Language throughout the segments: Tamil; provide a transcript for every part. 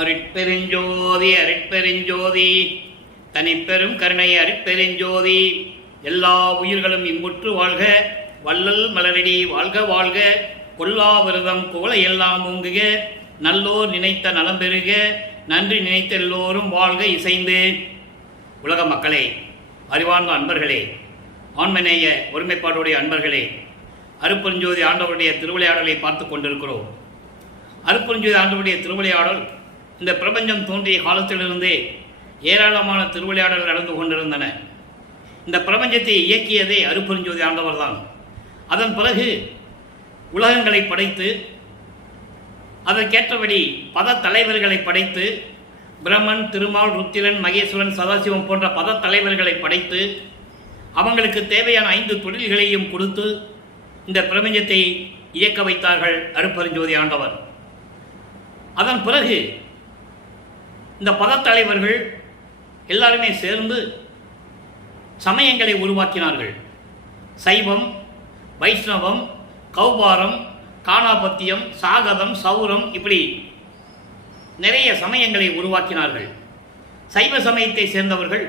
அருட்பெருஞ்சோதி அருட்பெருஞ்சோதி தனிப்பெரும் கருணை அருட்பெருஞ்சோதி. எல்லா உயிர்களும் இம்புற்று வாழ்க, வள்ளல் மலரடி வாழ்க வாழ்க, கொல்லா விரதம் குவளை எல்லாம் ஓங்குக, நல்லோர் நினைத்த நலம் பெறுக, நன்றி நினைத்த எல்லோரும் வாழ்க இசைந்து. உலக மக்களே, அறிவார்ந்த அன்பர்களே, ஆண்மநேய ஒருமைப்பாடுடைய அன்பர்களே, அருட்பெருஞ்சோதி ஆண்டவருடைய திருவிளையாடலை பார்த்து கொண்டிருக்கிறோம். அருட்பெருஞ்சோதி ஆண்டவருடைய திருவிளையாடல் இந்த பிரபஞ்சம் தோன்றிய காலத்திலிருந்தே ஏராளமான திருவிளையாடல்கள் நடந்து கொண்டிருந்தன. இந்த பிரபஞ்சத்தை இயக்கியதே அருட்பெருஞ்சோதி ஆண்டவர் தான். அதன் பிறகு உலகங்களை படைத்து அதற்கேற்றபடி பத தலைவர்களை படைத்து பிரம்மன், திருமால், ருத்திரன், மகேஸ்வரன், சதாசிவம் போன்ற பத தலைவர்களை படைத்து அவங்களுக்கு தேவையான 5 தொழில்களையும் கொடுத்து இந்த பிரபஞ்சத்தை இயக்க வைத்தார்கள் அருட்பெருஞ்சோதி ஆண்டவர். அதன் பிறகு இந்த பதத்தலைவர்கள் எல்லாருமே சேர்ந்து சமயங்களை உருவாக்கினார்கள். சைவம், வைஷ்ணவம், கௌபாரம், காணாபத்தியம், சாகதம், சௌரம், இப்படி நிறைய சமயங்களை உருவாக்கினார்கள். சைவ சமயத்தை சேர்ந்தவர்கள்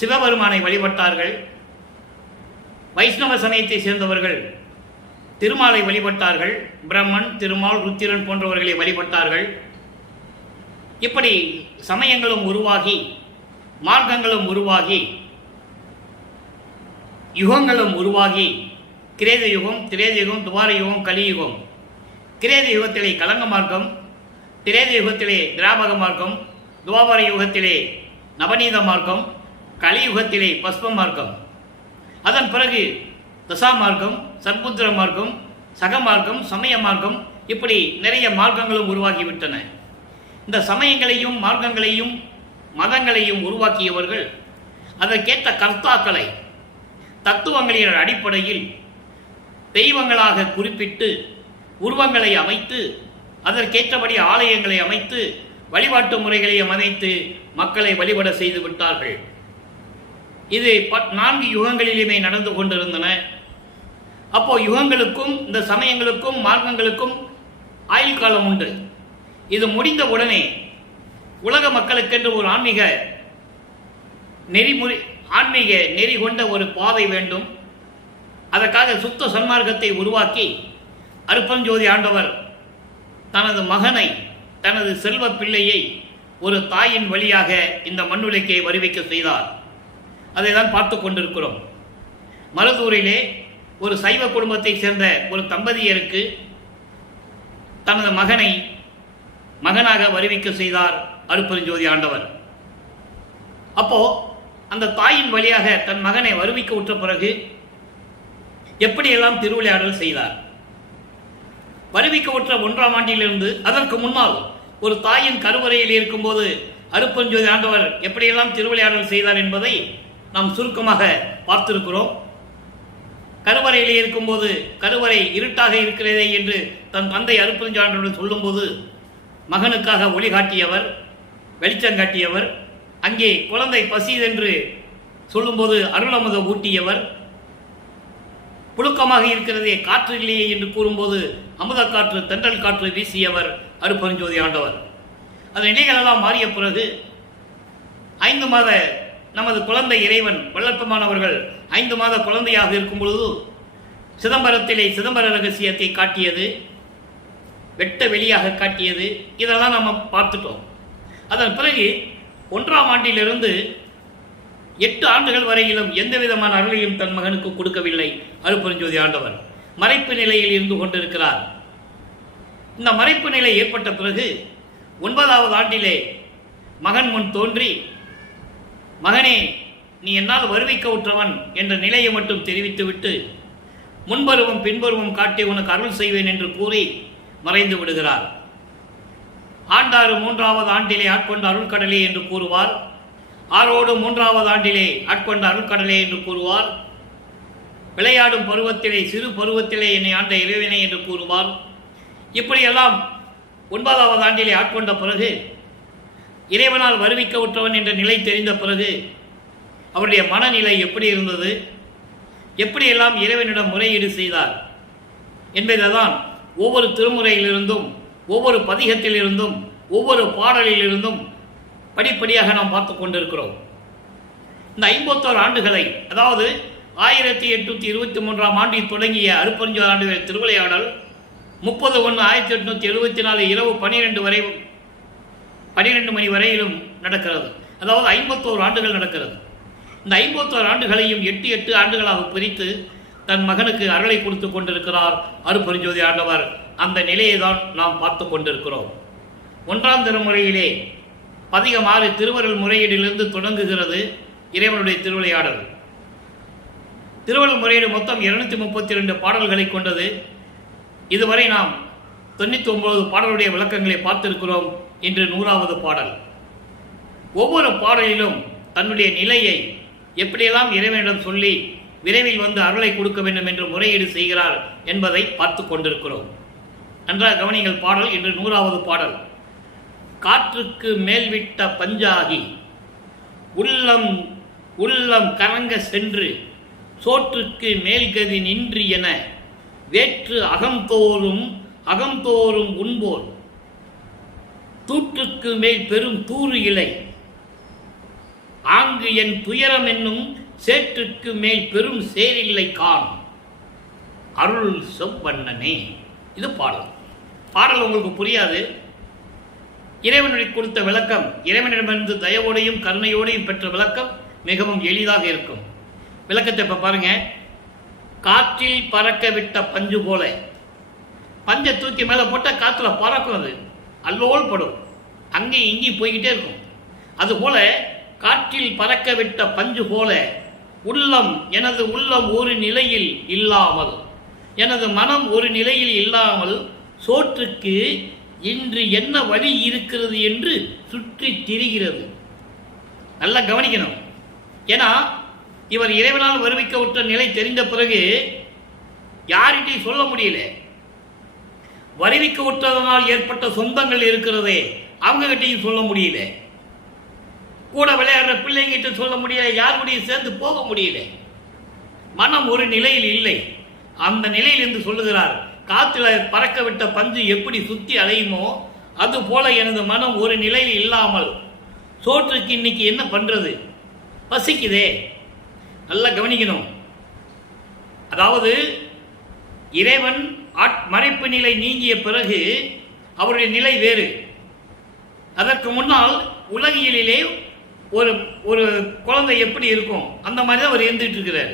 சிவபெருமானை வழிபட்டார்கள். வைஷ்ணவ சமயத்தை சேர்ந்தவர்கள் திருமாலை வழிபட்டார்கள். பிரம்மன், திருமால், ருத்திரன் போன்றவர்களை வழிபட்டார்கள். இப்படி சமயங்களும் உருவாகி, மார்க்கங்களும் உருவாகி, யுகங்களும் உருவாகி, கிரேத யுகம், திரேத யுகம், துவார யுகம், கலியுகம். கிரேத யுகத்திலே கலங்க மார்க்கம், திரேத யுகத்திலே திராபக மார்க்கம், துவாபர யுகத்திலே நவநீத மார்க்கம், கலியுகத்திலே பஸ்ப மார்க்கம். அதன் பிறகு தசா மார்க்கம், சத்புத்திர மார்க்கம், சக மார்க்கம், சமய மார்க்கம், இப்படி நிறைய மார்க்கங்களும் உருவாகிவிட்டன. இந்த சமயங்களையும் மார்க்கங்களையும் மதங்களையும் உருவாக்கியவர்கள் அதற்கேற்ற கர்த்தாக்களை தத்துவங்களின் அடிப்படையில் தெய்வங்களாக குறிப்பிட்டு உருவங்களை அமைத்து அதற்கேற்றபடி ஆலயங்களை அமைத்து வழிபாட்டு முறைகளை அமைத்து மக்களை வழிபட செய்து விட்டார்கள். இது 4 யுகங்களிலுமே நடந்து கொண்டிருந்தன. அப்போ யுகங்களுக்கும் இந்த சமயங்களுக்கும் மார்க்கங்களுக்கும் ஆயுள் காலம் உண்டு. இது முடிந்த உடனே உலக மக்களுக்கென்று ஒரு ஆன்மீக நெறி கொண்ட ஒரு பாதை வேண்டும். அதற்காக சுத்த சன்மார்க்கத்தை உருவாக்கி அருட்பெருஞ்சோதி ஆண்டவர் தனது மகனை, தனது செல்வ பிள்ளையை ஒரு தாயின் வழியாக இந்த மண்ணுலகை வருவிக்க செய்தார். அதை தான் பார்த்து கொண்டிருக்கிறோம். மருதூரிலே ஒரு சைவ குடும்பத்தை சேர்ந்த ஒரு தம்பதியருக்கு தனது மகனை மகனாக வருவிக்க செய்தார் அருட்பெருஞ்சோதி ஆண்டவர். அப்போ அந்த தாயின் வழியாக தன் மகனை வருவிக்க உற்ற பிறகு எப்படியெல்லாம் திருவிளையாடல் செய்தார். வருவிக்க உற்ற 1ஆம் ஆண்டிலிருந்து அதற்கு முன்னால் ஒரு தாயின் கருவறையில் இருக்கும்போது அருட்பெருஞ்சோதி ஆண்டவர் எப்படியெல்லாம் திருவிளையாடல் செய்தார் என்பதை நாம் சுருக்கமாக பார்த்திருக்கிறோம். கருவறையிலே இருக்கும்போது கருவறை இருட்டாக இருக்கிறதே என்று தன் தந்தை அருட்பெருஞ்சோதி ஆண்டவர் சொல்லும்போது மகனுக்காக ஒளி காட்டியவர், வெளிச்சம் காட்டியவர். அங்கே குழந்தை பசிதென்று சொல்லும்போது அருளமுத ஊட்டியவர். புழுக்கமாக இருக்கிறதே, காற்று இல்லையே என்று கூறும்போது அமுத காற்று, தென்றல் காற்று வீசியவர் அருட்பெருஞ்சோதி ஆண்டவர். அந்த நிலைகளெல்லாம் மாறிய பிறகு 5 மாத நமது குழந்தை இறைவன் வல்லற்பமானவர்கள் 5 மாத குழந்தையாக இருக்கும் பொழுது சிதம்பரத்திலே சிதம்பர ரகசியத்தை காட்டியது, வெட்ட வெளியாக காட்டியது. இதெல்லாம் நம்ம பார்த்துட்டோம். அதன் பிறகு 1ஆம் ஆண்டிலிருந்து 8 ஆண்டுகள் வரையிலும் எந்த விதமான அருளையும் தன் மகனுக்கு கொடுக்கவில்லை அருட்பெருஞ்சோதி ஆண்டவர். மறைப்பு நிலையில் இருந்து கொண்டிருக்கிறார். இந்த மறைப்பு நிலை ஏற்பட்ட பிறகு 9ஆவது ஆண்டிலே மகன் முன் தோன்றி, மகனே, நீ என்னால் வருவிக்க உற்றவன் என்ற நிலையை மட்டும் தெரிவித்துவிட்டு முன்பருவம் பின்பருவம் காட்டி உனக்கு அருள் செய்வேன் என்று கூறி மறைந்து விடுகிறார். ஆண்டாறு 3ஆவது ஆண்டிலே ஆட்கொண்ட அருள்கடலே என்று கூறுவார். ஆரோடு 3ஆவது ஆண்டிலே ஆட்கொண்ட அருள்கடலே என்று கூறுவார். விளையாடும் பருவத்திலே, சிறு பருவத்திலே என்னை ஆண்ட இறைவனை என்று கூறுவார். இப்படியெல்லாம் 9ஆவது ஆண்டிலே ஆட்கொண்ட பிறகு இறைவனால் வருவிக்க உற்றவன் என்ற நிலை தெரிந்த பிறகு அவருடைய மனநிலை எப்படி இருந்தது, எப்படியெல்லாம் இறைவனிடம் முறையீடு செய்தார் என்பதைதான் ஒவ்வொரு திருமுறையிலிருந்தும் ஒவ்வொரு பதிகத்திலிருந்தும் ஒவ்வொரு பாடலிலிருந்தும் படிப்படியாக நாம் பார்த்து கொண்டிருக்கிறோம். இந்த 51 ஆண்டுகளை, அதாவது 1823ஆம் ஆண்டில் தொடங்கிய அருட்பெருஞ்சோதி ஆண்டவர் திருவிளையாடல் 30/1/1874 இரவு 12 மணி வரையிலும் நடக்கிறது. அதாவது 51 ஆண்டுகள் நடக்கிறது. இந்த 51 ஆண்டுகளையும் 8 ஆண்டுகளாக பிரித்து தன் மகனுக்கு அருளை கொடுத்து கொண்டிருக்கிறார் அருட்பெருஞ்சோதி ஆண்டவர். அந்த நிலையை தான் நாம் பார்த்து கொண்டிருக்கிறோம். 1ஆம் திருமுறையிலே பதிகம் 6 திருவருள் முறையீடிலிருந்து தொடங்குகிறது இறைவனுடைய திருவிளையாடல். திருவருள் முறையீடு மொத்தம் 232 பாடல்களை கொண்டது. இதுவரை நாம் 99 பாடலுடைய விளக்கங்களை பார்த்திருக்கிறோம். இன்று 100வது பாடல். ஒவ்வொரு பாடலிலும் தன்னுடைய நிலையை எப்படியெல்லாம் இறைவனிடம் சொல்லி விரைவில் வந்து அருளை கொடுக்க வேண்டும் என்று முறையீடு செய்கிறார் என்பதை பார்த்து கொண்டிருக்கிறோம். நன்றாக கவனிங்கள். பாடல் இன்று 100வது பாடல். காற்றுக்கு மேல்விட்ட பஞ்சாகி உள்ளம் உள்ளம் கரங்க சென்று சோற்றுக்கு மேல்கதி நின்று என வேற்று அகம்தோறும் உண்போர் தூற்றுக்கு மேல் பெரும் தூறு இலை ஆங்கு என் துயரம் என்னும் சேற்றுக்கு மேல் பெரும் சேரில்லை காண் அருள் செவ்வண்ணனே. இது பாடல். பாடல் உங்களுக்கு புரியாது. இறைவனுடைய கொடுத்த விளக்கம், இறைவனிடமிருந்து தயவோடையும் கருணையோடையும் பெற்ற விளக்கம் மிகவும் எளிதாக இருக்கும். விளக்கத்தை இப்ப பாருங்க. காற்றில் பறக்க விட்ட பஞ்சு போல, பஞ்சை தூக்கி மேலே போட்டால் காற்றுல பறக்கும், அது அல்லோல் படும், அங்கேயும் இங்கேயும் போய்கிட்டே இருக்கும். அதுபோல காற்றில் பறக்க விட்ட பஞ்சு போல எனது உள்ளம் ஒரு நிலையில் இல்லாமல், எனது மனம் ஒரு நிலையில் இல்லாமல் சோற்றுக்கு இன்று என்ன வழி இருக்கிறது என்று சுற்றி திரிகிறது. நல்லா கவனிக்கணும். ஏன்னா இவர் இறைவனால் வருவிக்க விட்ட நிலை தெரிந்த பிறகு யார்கிட்டையும் சொல்ல முடியல. வருவிக்க விட்டதனால் ஏற்பட்ட சொந்தங்கள் இருக்கிறதே, அவங்க கிட்டையும் சொல்ல முடியல. கூட விளையாடுற பிள்ளைங்கிட்ட சொல்ல முடியல. யாருடைய சேர்ந்து போக முடியல. மனம் ஒரு நிலையில் இல்லை. அந்த நிலையில் என்று சொல்லுகிறார். காத்துல பறக்க விட்ட பஞ்சு எப்படி சுத்தி அலையுமோ அது போல எனது மனம் ஒரு நிலையில் இல்லாமல் சோற்றுக்கு இன்னைக்கு என்ன பண்றது, பசிக்குதே. நல்லா கவனிக்கணும். அதாவது இறைவன் மறைப்பு நிலை நீங்கிய பிறகு அவருடைய நிலை வேறு. அதற்கு முன்னால் உலகியலிலே ஒரு ஒரு குழந்தை எப்படி இருக்கும் அந்த மாதிரி தான் அவர் இருந்துட்டு இருக்கிறார்.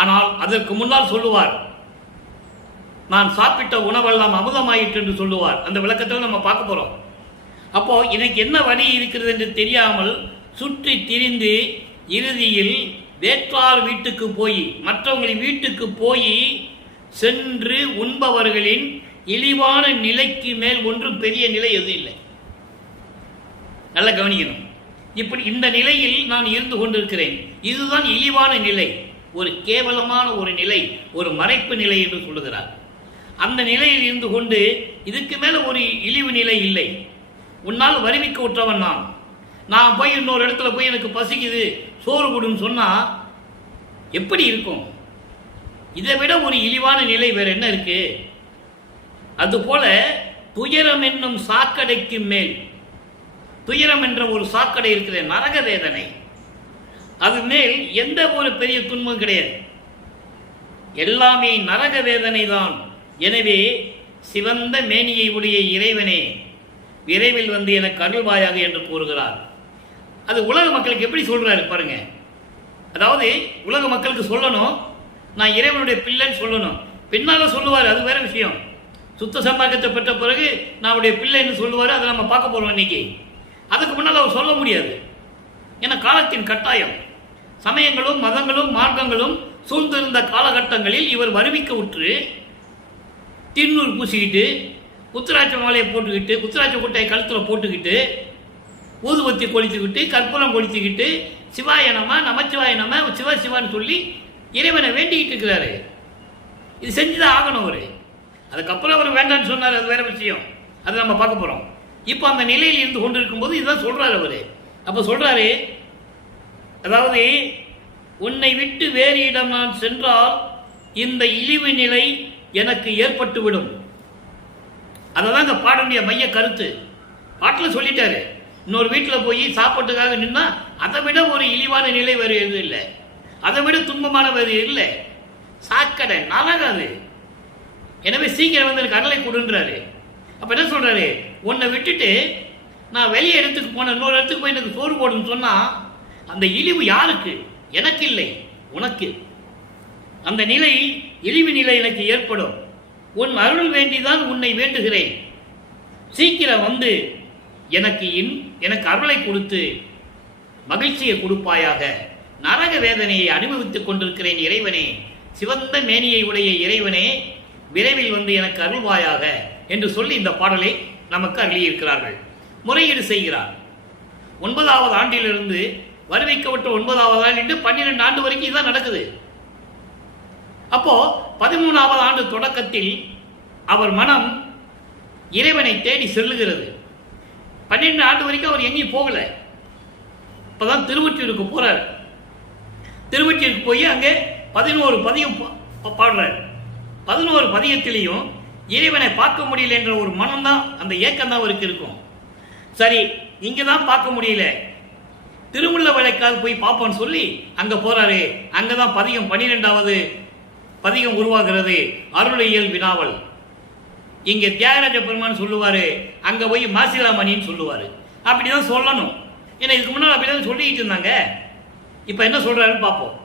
ஆனால் அதற்கு முன்னால் சொல்லுவார், நான் சாப்பிட்ட உணவெல்லாம் அமுதமாயிற்று என்று சொல்லுவார். அந்த விளக்கத்தில் நம்ம பார்க்க போறோம். அப்போ எனக்கு என்ன வழி இருக்கிறது என்று தெரியாமல் சுற்றி திரிந்து இறுதியில் வேற்றார் வீட்டுக்கு போய், மற்றவங்களின் வீட்டுக்கு போய் சென்று உண்பவர்களின் இழிவான நிலைக்கு மேல் ஒன்றும் பெரிய நிலை எதுவும் இல்லை. நல்லா கவனிக்கணும். இப்படி இந்த நிலையில் நான் இருந்து கொண்டிருக்கிறேன். இதுதான் இழிவான நிலை, ஒரு கேவலமான ஒரு நிலை, ஒரு மறைப்பு நிலை என்று சொல்லுகிறார். அந்த நிலையில் இருந்து கொண்டு இதுக்கு மேல ஒரு இழிவு நிலை இல்லை. உன்னால் வருவிக்க விட்டவன் நான் போய் இன்னொரு இடத்துல போய் எனக்கு பசிக்குது சோறு கொடுன்னு சொன்னா எப்படி இருக்கும்? இதை விட ஒரு இழிவான நிலை வேற என்ன இருக்கு? அதுபோல துயரம் என்னும் சாக்கடைக்கு மேல், துயரம் என்ற ஒரு சாக்கடை இருக்கிற நரக வேதனை, அது மேல் எந்த ஒரு பெரிய துன்பம் கிடையாது. எல்லாமே நரக வேதனை தான். எனவே சிவந்த மேனியை உடைய இறைவனே விரைவில் வந்து எனக்கு அருள்வாயாக என்று கூறுகிறார். அது உலக மக்களுக்கு எப்படி சொல்றாரு பாருங்க. அதாவது உலக மக்களுக்கு சொல்லணும், நான் இறைவனுடைய பிள்ளைன்னு சொல்லணும். பின்னால சொல்லுவார், அது வேற விஷயம். சுத்த சம்பாக்கத்தை பெற்ற பிறகு நான் அவருடைய பிள்ளைன்னு சொல்லுவார். அதை நம்ம பார்க்க போறோம் இன்னைக்கு. அதுக்கு முன்னால் அவர் சொல்ல முடியாது. ஏன்னா காலத்தின் கட்டாயம். சமயங்களும் மதங்களும் மார்க்கங்களும் சூழ்ந்திருந்த காலகட்டங்களில் இவர் வருவிக்க உற்று தின்னூர் பூசிக்கிட்டு, உத்திராட்ச மாலையை போட்டுக்கிட்டு, உத்திராட்ச கொட்டையை கழுத்தில் போட்டுக்கிட்டு, ஊதுபத்தி கொளுத்திக்கிட்டு, கற்பூரம் கொளுத்திக்கிட்டு, சிவாய நம, நமச்சிவாய நம, சிவ சிவான்னு சொல்லி இறைவனை வேண்டிக்கிட்டு இருக்கிறாரு. இது செஞ்சுதான் ஆகணும் அவரு. அதுக்கப்புறம் அவர் வேண்டான்னு சொன்னார், அது வேற விஷயம். அதை நம்ம பார்க்க போறோம். இப்போ அந்த நிலையில் இருந்து கொண்டிருக்கும் போது இதுதான் சொல்றாரு அவரு. அப்ப சொல்றாரு, அதாவது உன்னை விட்டு வேறு இடம் நான் சென்றால் இந்த இழிவு நிலை எனக்கு ஏற்பட்டுவிடும். அதுதான் இந்த பாடலுடைய மைய கருத்து. பாட்டில் சொல்லிட்டாரு. இன்னொரு வீட்டில் போய் சாப்பாட்டுக்காக நின்னா அதை விட ஒரு இழிவான நிலை வேறு எதுவும் இல்லை, அதை விட துன்பமான வேறு இல்லை. சாக்கடை நரகாது. எனவே சீக்கிரம் வந்து எனக்கு அருளை கொடுன்றாரு. அப்ப என்ன சொல்றாரு, உன்னை விட்டுட்டு நான் வெளியே இடத்துக்கு போன இன்னொரு இடத்துக்கு போய் எனக்கு சோறு போடுன்னு சொன்னா அந்த இழிவு யாருக்கு? எனக்கு இல்லை, உனக்கு. அந்த நிலை, இழிவு நிலை எனக்கு ஏற்படும். உன் அருள் வேண்டிதான் உன்னை வேண்டுகிறேன். சீக்கிரம் வந்து எனக்கு அருளை கொடுத்து மகிழ்ச்சியை கொடுப்பாயாக. நரக வேதனையை அனுபவித்துக் கொண்டிருக்கிறேன் இறைவனே, சிவந்த மேனியை உடைய இறைவனே, விரைவில் வந்து எனக்கு அருள்வாயாக என்று சொல்லி இந்த பாடலை நமக்கு அருளியிருக்கிறார்கள். முறையீடு செய்கிறார். 9வது ஆண்டிலிருந்து வருவிக்கப்பட்ட 9வது ஆண்டு 12 ஆண்டு வரைக்கும் இதுதான் நடக்குது. அப்போ 13வது ஆண்டு தொடக்கத்தில் அவர் மனம் இறைவனை தேடி செல்லுகிறது. 12 ஆண்டு வரைக்கும் அவர் எங்கேயும் போகல. இப்பதான் திருவொற்றியூருக்கு போறார். திருவொற்றியூருக்கு போய் அங்கே 11 பதியம் பாடுறார். 11 பதியத்திலையும் இறைவனை பார்க்க முடியல என்ற ஒரு மனம் தான், அந்த ஏக்கம் தான் அவருக்கு இருக்கும். சரி, இங்க தான் பார்க்க முடியல, திருமுல்ல வளைக்கால் போய் பார்ப்போம்னு சொல்லி அங்க போறாரு. அங்கதான் பதிகம் 12வது பதிகம் உருவாகிறது, அருளியல் வினாவல். இங்க தியாகராஜ பெருமான் சொல்லுவாரு, அங்க போய் மாசிலாமணின்னு சொல்லுவாரு. அப்படிதான் சொல்லணும். ஏன்னா இதுக்கு முன்னாடி அப்படிதான் சொல்லிட்டு இருந்தாங்க. இப்ப என்ன சொல்றாருன்னு பார்ப்போம்.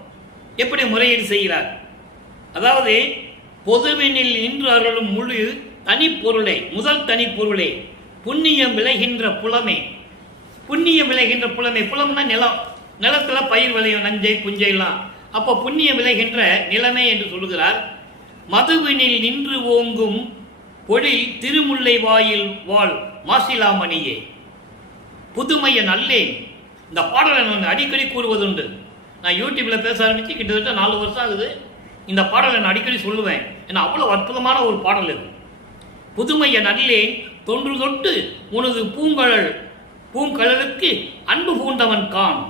எப்படி முறையீடு செய்கிறார். அதாவது பொதுவெனில் நின்று அருளும் முழு தனிப்பொருளை, முதல் தனிப்பொருளை, புண்ணியம் விளைகின்ற புலமே. புண்ணியம் விளைகின்ற புலமே, புலம்னா நிலம், நிலத்துல பயிர் விளையும், நஞ்சை புஞ்சைலாம். அப்போ புண்ணியம் விளைகின்ற நிலைமை என்று சொல்லுகிறார். மதுவினில் நின்று ஓங்கும் பொழில் திருமுல்லை வாயில் வாழ் மாசிலாமணியே. புதுமைய நல்லேன். இந்த பாடலை நான் அடிக்கடி கூறுவதுண்டு. நான் யூடியூப்ல பேச ஆரம்பிச்சு கிட்டத்தட்ட 4 வருஷம் ஆகுது. இந்த பாடலை நான் அடிக்கடி சொல்லுவேன். ஏன்னா அவ்வளவு அற்புதமான ஒரு பாடல் இது. புதுமைய நல்லேன் தொன்று தொட்டு உனது பூங்கழலுக்கு அன்பு பூண்டவன் கான்.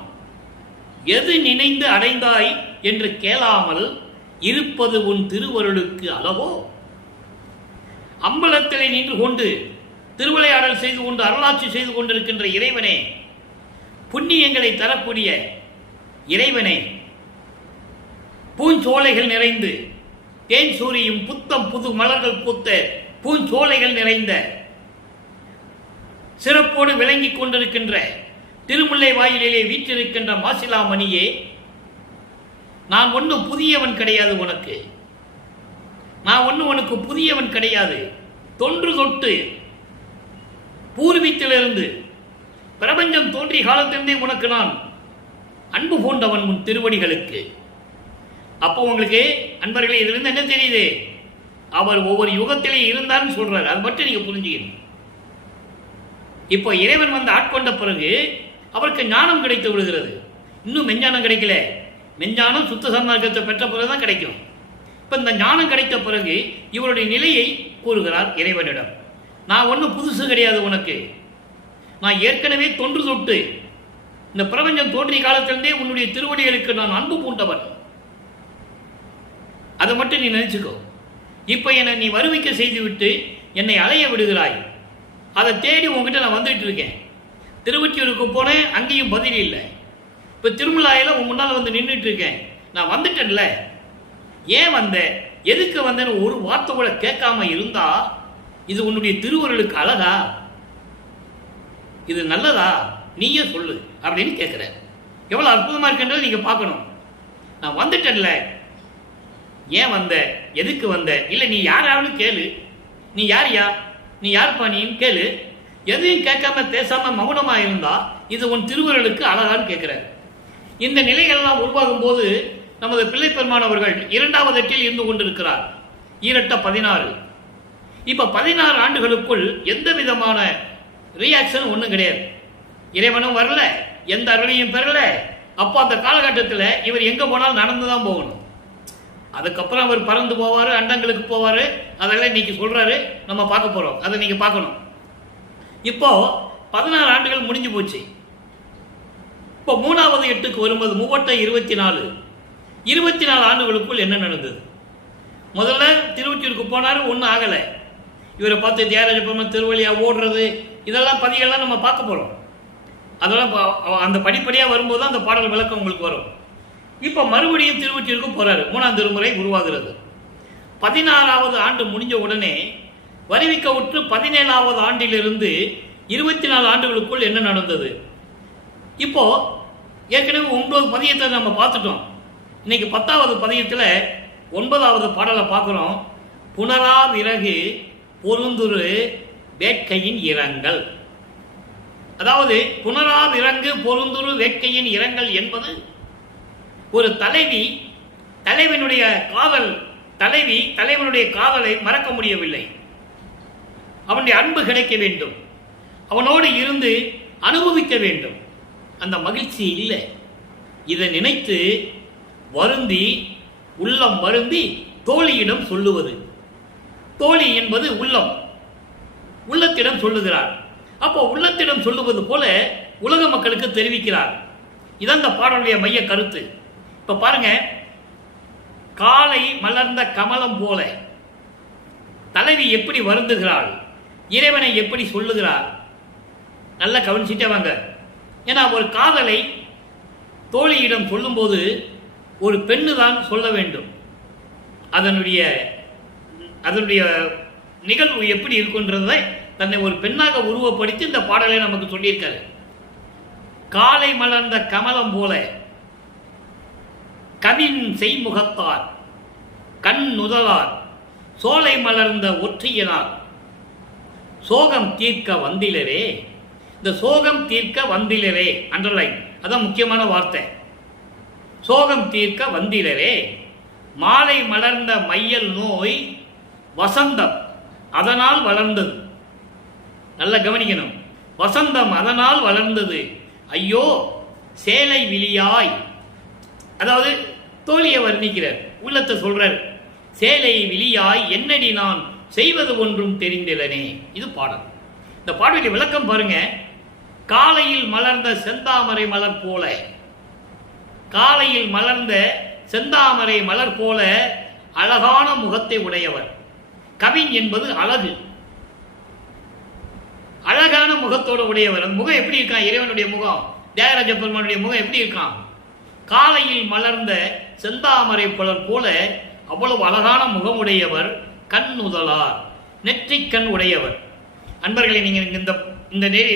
எது நினைந்து அடைந்தாய் என்று கேளாமல் இருப்பது உன் திருவருளுக்கு அளவோ. அம்பலத்திலே நின்று கொண்டு திருவிளையாடல் செய்து கொண்டு அருளாட்சி செய்து கொண்டிருக்கின்ற இறைவனே, புண்ணியங்களை தரக்கூடிய இறைவனே, பூஞ்சோலைகள் நிறைந்து தேன் சூரியும் புத்தம் புது மலர்கள் பூத்த பூஞ்சோலைகள் நிறைந்த சிறப்போடு விளங்கிக் கொண்டிருக்கின்ற திருமுல்லை வாயிலே வீற்றிருக்கின்ற மாசிலாமணியே, நான் ஒன்றும் புதியவன் கிடையாது உனக்கு. நான் ஒன்றும் உனக்கு புதியவன் கிடையாது. தொன்று தொட்டு பூர்வீகத்திலிருந்து பிரபஞ்சம் தோன்றிய காலத்திலிருந்தே உனக்கு நான் அன்பு பூண்டவன் உன் திருவடிகளுக்கு. அப்போ உங்களுக்கு அன்பர்களே இதிலிருந்து என்ன தெரியுது? அவர் ஒவ்வொரு யுகத்திலே இருந்தார்னு சொல்றாரு. அது மட்டும் நீங்க புரிஞ்சுக்கணும். இப்போ இறைவன் வந்து ஆட்கொண்ட பிறகு அவருக்கு ஞானம் கிடைத்து விடுகிறது. இன்னும் மெஞ்ஞானம் கிடைக்கல. மெஞ்ஞானம் சுத்த சன்மார்க்கத்தை பெற்ற பிறகுதான் கிடைக்கும். இப்ப இந்த ஞானம் கிடைத்த பிறகு இவருடைய நிலையை கூறுகிறார் இறைவனிடம். நான் ஒன்றும் புதுசு கிடையாது உனக்கு. நான் ஏற்கனவே தொன்று தொட்டு இந்த பிரபஞ்சம் தோன்றிய காலத்திலிருந்தே உன்னுடைய திருவடிகளுக்கு நான் அன்பு பூண்டவன். அதை மட்டும் நீ நினைச்சுக்கோ. இப்ப என்னை நீ வருவிக்க செய்துவிட்டு என்னை அலைய விடுகிறாய். அதை தேடி உங்ககிட்ட நான் வந்துட்டு இருக்கேன். திருவொற்றியூருக்கு போனேன், அங்கேயும் பதில் இல்லை. இப்ப திருமலாயில உன் முன்னால் வந்து நின்றுட்டு இருக்கேன். நான் வந்துட்டேன்ல, ஏன் வந்த, எதுக்கு வந்தேன்னு ஒரு வார்த்தை கூட கேட்காம இருந்தா இது உன்னுடைய திருவருளுக்கு அழகா? இது நல்லதா? நீயே சொல்லு அப்படின்னு கேட்கிற. எவ்வளவு அற்புதமா இருக்குன்றது நீங்க பார்க்கணும். நான் வந்துட்டேன்ல, ஏன் வந்த, எதுக்கு வந்த, இல்ல நீ யாராவது கேளு. நீ யாரியா, நீ யாருப்பா நீன்னு கேளு. எதையும் கேட்காம பேசாம மௌனமா இருந்தா இது உன் திருவருளுக்கு அழகான்னு கேட்கிற. இந்த நிலைகள்லாம் உருவாகும் போது நமது பிள்ளை பெருமான் அவர்கள் 2வது எட்டில் இருந்து கொண்டிருக்கிறார். ஈரட்ட 16. இப்ப 16 ஆண்டுகளுக்குள் எந்த விதமான ரியாக்ஷன் ஒன்றும் கிடையாது. இறைவனும் வரல, எந்த அருளையும் பெறல. அப்போ அந்த காலகட்டத்தில் இவர் எங்க போனாலும் நடந்துதான் போகணும். அதுக்கப்புறம் அவர் பறந்து போவாரு, அண்டங்களுக்கு போவாரு. அதெல்லாம் இன்னைக்கு சொல்றாரு, நம்ம பார்க்க போறோம். அதை நீங்க பார்க்கணும். இப்போ 16 ஆண்டுகள் முடிஞ்சு போச்சு. இப்போ 3வது எட்டுக்கு வரும்போது 24 24 ஆண்டுகளுக்குள் என்ன நடந்தது? முதல்ல திருவொற்றியூருக்கு போனாரு, ஒன்றும் ஆகலை. இவரை பார்த்து தியாகராஜ பெருமான் திருவழியா ஓடுறது, இதெல்லாம் பதிகள்லாம் நம்ம பார்க்க போகிறோம். அதெல்லாம் அந்த படிப்படியாக வரும்போது அந்த பாடல் விளக்கம் உங்களுக்கு வரும். இப்போ மறுபடியும் திருவொற்றியூருக்கு போகிறாரு. 3ஆம் திருமுறை உருவாகிறது. 16வது ஆண்டு முடிஞ்ச உடனே வருவிக்க உற்று 17வது ஆண்டிலிருந்து 24 ஆண்டுகளுக்குள் என்ன நடந்தது? இப்போ ஏற்கனவே 9 பதியத்தை நம்ம பார்த்துட்டோம். இன்னைக்கு 10வது பதியத்தில் 9வது பாடலை பார்க்குறோம். புனரா விறகு பொருந்துரு வேட்கையின் இரங்கல். அதாவது புனரா விறங்கு பொருந்துரு வேட்கையின் இரங்கல் என்பது ஒரு தலைவனுடைய காதலை மறக்க முடியவில்லை. அவனுடைய அன்பு கிடைக்க வேண்டும், அவனோடு இருந்து அனுபவிக்க வேண்டும். அந்த மகிழ்ச்சி இல்லை. இதை நினைத்து வருந்தி உள்ளம் வருந்தி தோழியிடம் சொல்லுவது. தோழி என்பது உள்ளத்திடம் சொல்லுகிறார். அப்போ உள்ளத்திடம் சொல்லுவது போல உலக மக்களுக்கு தெரிவிக்கிறார். இதான் இந்த பாடலுடைய மைய கருத்து. இப்ப பாருங்க, காலை மலர்ந்த கமலம் போல தலைவி எப்படி வருந்துகிறாள், இறைவனை எப்படி சொல்லுகிறார், நல்லா கவனிச்சுட்டே வாங்க. ஏன்னா ஒரு காதலை தோழியிடம் சொல்லும்போது ஒரு பெண்ணு தான் சொல்ல வேண்டும். அதனுடைய நிகழ்வு எப்படி இருக்குன்றதை தன்னை ஒரு பெண்ணாக உருவப்படுத்தி இந்த பாடலை நமக்கு சொல்லியிருக்காரு. காலை மலர்ந்த கமலம் போல கவின் செய்முகத்தார் கண் நுதலார் சோலை மலர்ந்த ஒற்றியனார் சோகம் தீர்க்க வந்திலரே. இந்த சோகம் தீர்க்க வந்திலரே அண்டர்லைன், அதான் முக்கியமான வார்த்தை. சோகம் தீர்க்க வந்திலரே. மாலை மலர்ந்த மையல் நோய் வசந்தம் அதனால் வளர்ந்தது. நல்ல கவனிக்கணும். வசந்தம் அதனால் வளர்ந்தது. ஐயோ சேலை விழியாய், அதாவது தோழியை வர்ணிக்கிறார், உள்ளத்தை சொல்றார். சேலை விழியாய் என்னடி நான் செய்வது ஒன்றும் தெரிந்திலனே. இது பாடல். இந்த பாடலுடைய விளக்கம் பாருங்க. காலையில் மலர்ந்த செந்தாமரை மலர் போல, காலையில் மலர்ந்த செந்தாமரை மலர் போல அழகான முகத்தை உடையவர். கவின் என்பது அழகு, அழகான முகத்தோடு உடையவர். அந்த முகம் எப்படி இருக்கான்? இறைவனுடைய முகம், தியாகராஜ பெருமானுடைய முகம் எப்படி இருக்கான்? காலையில் மலர்ந்த செந்தாமரை பலர் போல அவ்வளவு அழகான முகம் உடையவர். கண் நுதலார், நெற்றிக்கண் உடையவர். அன்பர்களை, நீங்கள்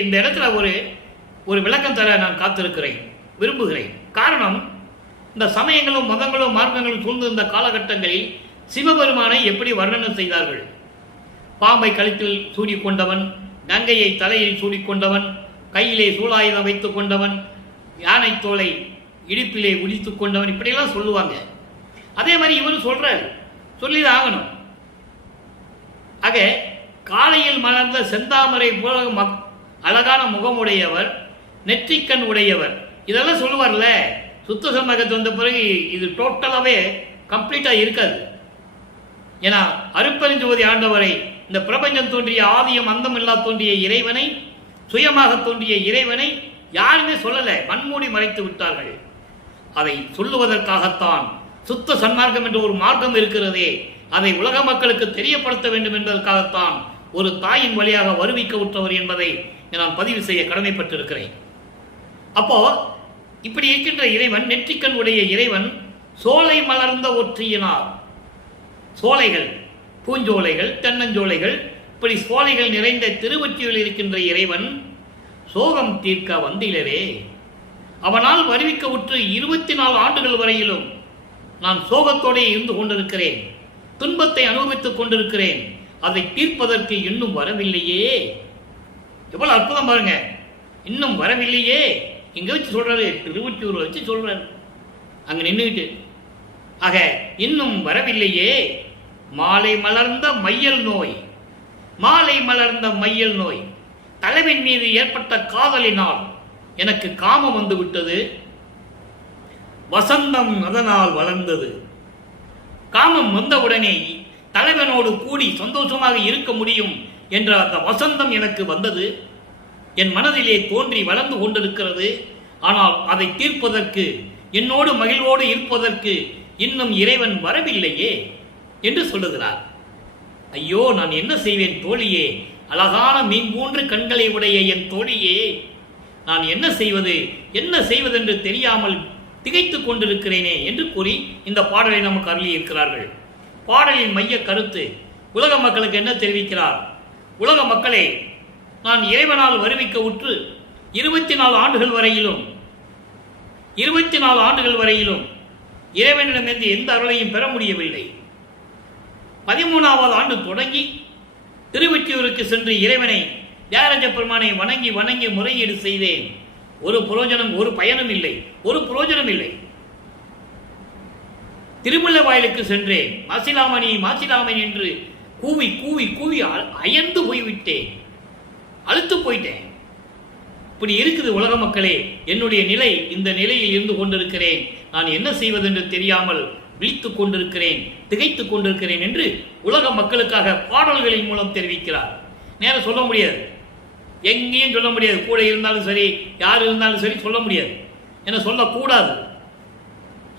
இந்த இடத்துல ஒரு விளக்கம் தர நான் காத்திருக்கிறேன், விரும்புகிறேன். காரணம், இந்த சமயங்களும் மதங்களும் மார்க்கங்களும் சூழ்ந்திருந்த காலகட்டங்களில் சிவபெருமானை எப்படி வர்ணனம் செய்தார்கள்? பாம்பை கழுத்தில் சூடிக்கொண்டவன், கங்கையை தலையில் சூடிக்கொண்டவன், கையிலே சூலாயுதம் வைத்துக் கொண்டவன், யானை தோலை இடுப்பிலே உடித்துக் கொண்டவன், இப்படியெல்லாம் சொல்லுவாங்க. அதே மாதிரி இவரு சொல்லிதான் ஆகணும். ஆக காலையில் மலர்ந்த செந்தாமரை போல அழகான முகமுடையவர், நெற்றிக்கண் உடையவர், இதெல்லாம் சொல்லுவார்ல. சுத்த சமயத்து வந்த பிறகு இது டோட்டலாகவே கம்ப்ளீட்டாக இருக்காது. ஏன்னா அருட்பெருஞ்சோதி ஆண்டவரை, இந்த பிரபஞ்சம் தோன்றிய ஆதியம் அந்தம் இல்லா தோன்றிய இறைவனை, சுயமாக தோன்றிய இறைவனை யாருமே சொல்லலை, மண்மூடி மறைத்து விட்டார்கள். அதை சொல்லுவதற்காகத்தான் சுத்த சன்மார்க்கம் என்ற ஒரு மார்க்கம் இருக்கிறதே, அதை உலக மக்களுக்கு தெரியப்படுத்த வேண்டும் என்பதற்காகத்தான் ஒரு தாயின் வழியாக வருவிக்க உற்றவர் என்பதை நான் பதிவு செய்ய கடமைப்பட்டிருக்கிறேன். அப்போ இப்படி இருக்கின்ற இறைவன், நெற்றிக்கண் உடைய இறைவன், சோலை மலர்ந்த ஒற்றியினார். சோலைகள், பூஞ்சோலைகள், தென்னஞ்சோலைகள், இப்படி சோலைகள் நிறைந்த திருவொற்றியூரில் இருக்கின்ற இறைவன் சோகம் தீர்க்க வந்திலரே. அவனால் வருவிக்க உற்று 24 ஆண்டுகள் வரையிலும் நான் சோகத்தோடே இருந்து கொண்டிருக்கிறேன், துன்பத்தை அனுபவித்துக் கொண்டிருக்கிறேன், அதை தீர்ப்பதற்கு இன்னும் வரவில்லையே. எவ்வளவு அற்புதம் பாருங்க. இன்னும் வரவில்லையே. இங்க வச்சு சொல்றாரு, திருவொற்றியூர் வச்சு சொல்றாரு, அங்க நின்றுகிட்டு. ஆக இன்னும் வரவில்லையே. மாலை மலர்ந்த மையல் நோய், மாலை மலர்ந்த மையல் நோய், தலைவன் மீது ஏற்பட்ட காதலினால் எனக்கு காமம் வந்து விட்டது. வசந்தம் அதனால் வளர்ந்தது. காமம் வந்தவுடனே தலைவனோடு கூடி சந்தோஷமாக இருக்க முடியும் என்ற அந்த வசந்தம் எனக்கு வந்தது. என் மனதிலே தோன்றி வளர்ந்து கொண்டிருக்கிறது. ஆனால் அதை தீர்ப்பதற்கு, என்னோடு மகிழ்வோடு இருப்பதற்கு இன்னும் இறைவன் வரவில்லையே என்று சொல்லுகிறார். ஐயோ, நான் என்ன செய்வேன் தோழியே, அழகான மீன் போன்ற கண்களை உடைய என் தோழியே, நான் என்ன செய்வதென்று தெரியாமல் திகைத்துக் கொண்டிருக்கிறேனே என்று கூறி இந்த பாடலை நமக்கு அருளி இருக்கிறார்கள். பாடலின் மைய கருத்து உலக மக்களுக்கு என்ன தெரிவிக்கிறார்? உலக மக்களே, நான் இறைவனால் வருவிக்க உற்று 24 ஆண்டுகள் வரையிலும் இறைவனிடமிருந்து எந்த அருளையும் பெற முடியவில்லை. 13வது ஆண்டு தொடங்கி திருவெற்றியூருக்கு சென்று இறைவனை தியாகராஜ பெருமானை வணங்கி முறையீடு செய்தேன். ஒரு பயனும் இல்லை. திருமலை வாயிலுக்கு சென்றேன். மாசிலாமணி என்று கூவி அயர்ந்து போய்விட்டேன், அழுத்து போயிட்டேன். இப்படி இருக்குது உலக மக்களே, என்னுடைய நிலை. இந்த நிலையில் இருந்து கொண்டிருக்கிறேன். நான் என்ன செய்வதென்று தெரியாமல் விழித்துக் கொண்டிருக்கிறேன், திகைத்துக் கொண்டிருக்கிறேன் என்று உலக மக்களுக்காக பாடல்களின் மூலம் தெரிவிக்கிறார். நேரம் சொல்ல முடியாது, எங்கேயும் சொல்ல முடியாது. கூட இருந்தாலும் சரி, யார் இருந்தாலும் சரி சொல்ல முடியாது. என்ன சொல்லக்கூடாது.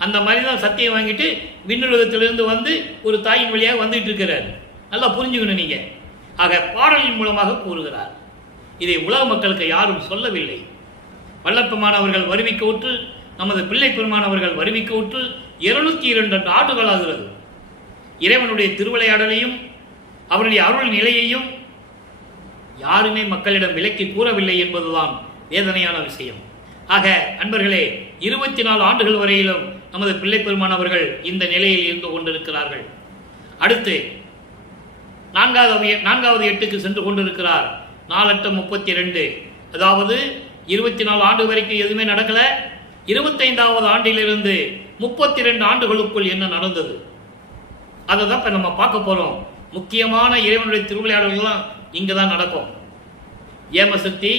அந்த மாதிரி தான் சத்தியம் வாங்கிட்டு விண்ணுலகத்திலிருந்து வந்து ஒரு தாயின் வழியாக வந்துட்டு இருக்கிறார். நல்லா புரிஞ்சுக்கணும் நீங்க. ஆக பாடலின் மூலமாக கூறுகிறார். இதை உலக மக்களுக்கு யாரும் சொல்லவில்லை. வல்லப்பெருமானவர்கள் வருவிக்க உற்று, நமது பிள்ளை பெருமானவர்கள் வருவிக்க உற்று 202 ஆண்டுகளாகிறது. இறைவனுடைய திருவிளையாடலையும் அவருடைய அருள் நிலையையும் யாருமே மக்களிடம் விலக்கி கூறவில்லை என்பதுதான் வேதனையான விஷயம். ஆக அன்பர்களே, 24 ஆண்டுகள் வரையிலும் நமது பிள்ளை பெருமானவர்கள் இந்த நிலையில் இருந்து கொண்டிருக்கிறார்கள். அடுத்து 4வது எட்டுக்கு சென்று கொண்டிருக்கிறார். 4-32, அதாவது 24 ஆண்டு வரைக்கும் எதுவுமே நடக்கல. 25வது ஆண்டிலிருந்து 32 ஆண்டுகளுக்குள் என்ன நடந்தது அதை தான் இப்ப நம்ம பார்க்க போறோம். முக்கியமான இறைவனுடைய திருவிளையாடல்கள்லாம் இங்கதான் நடக்கும். ஏமசக்தி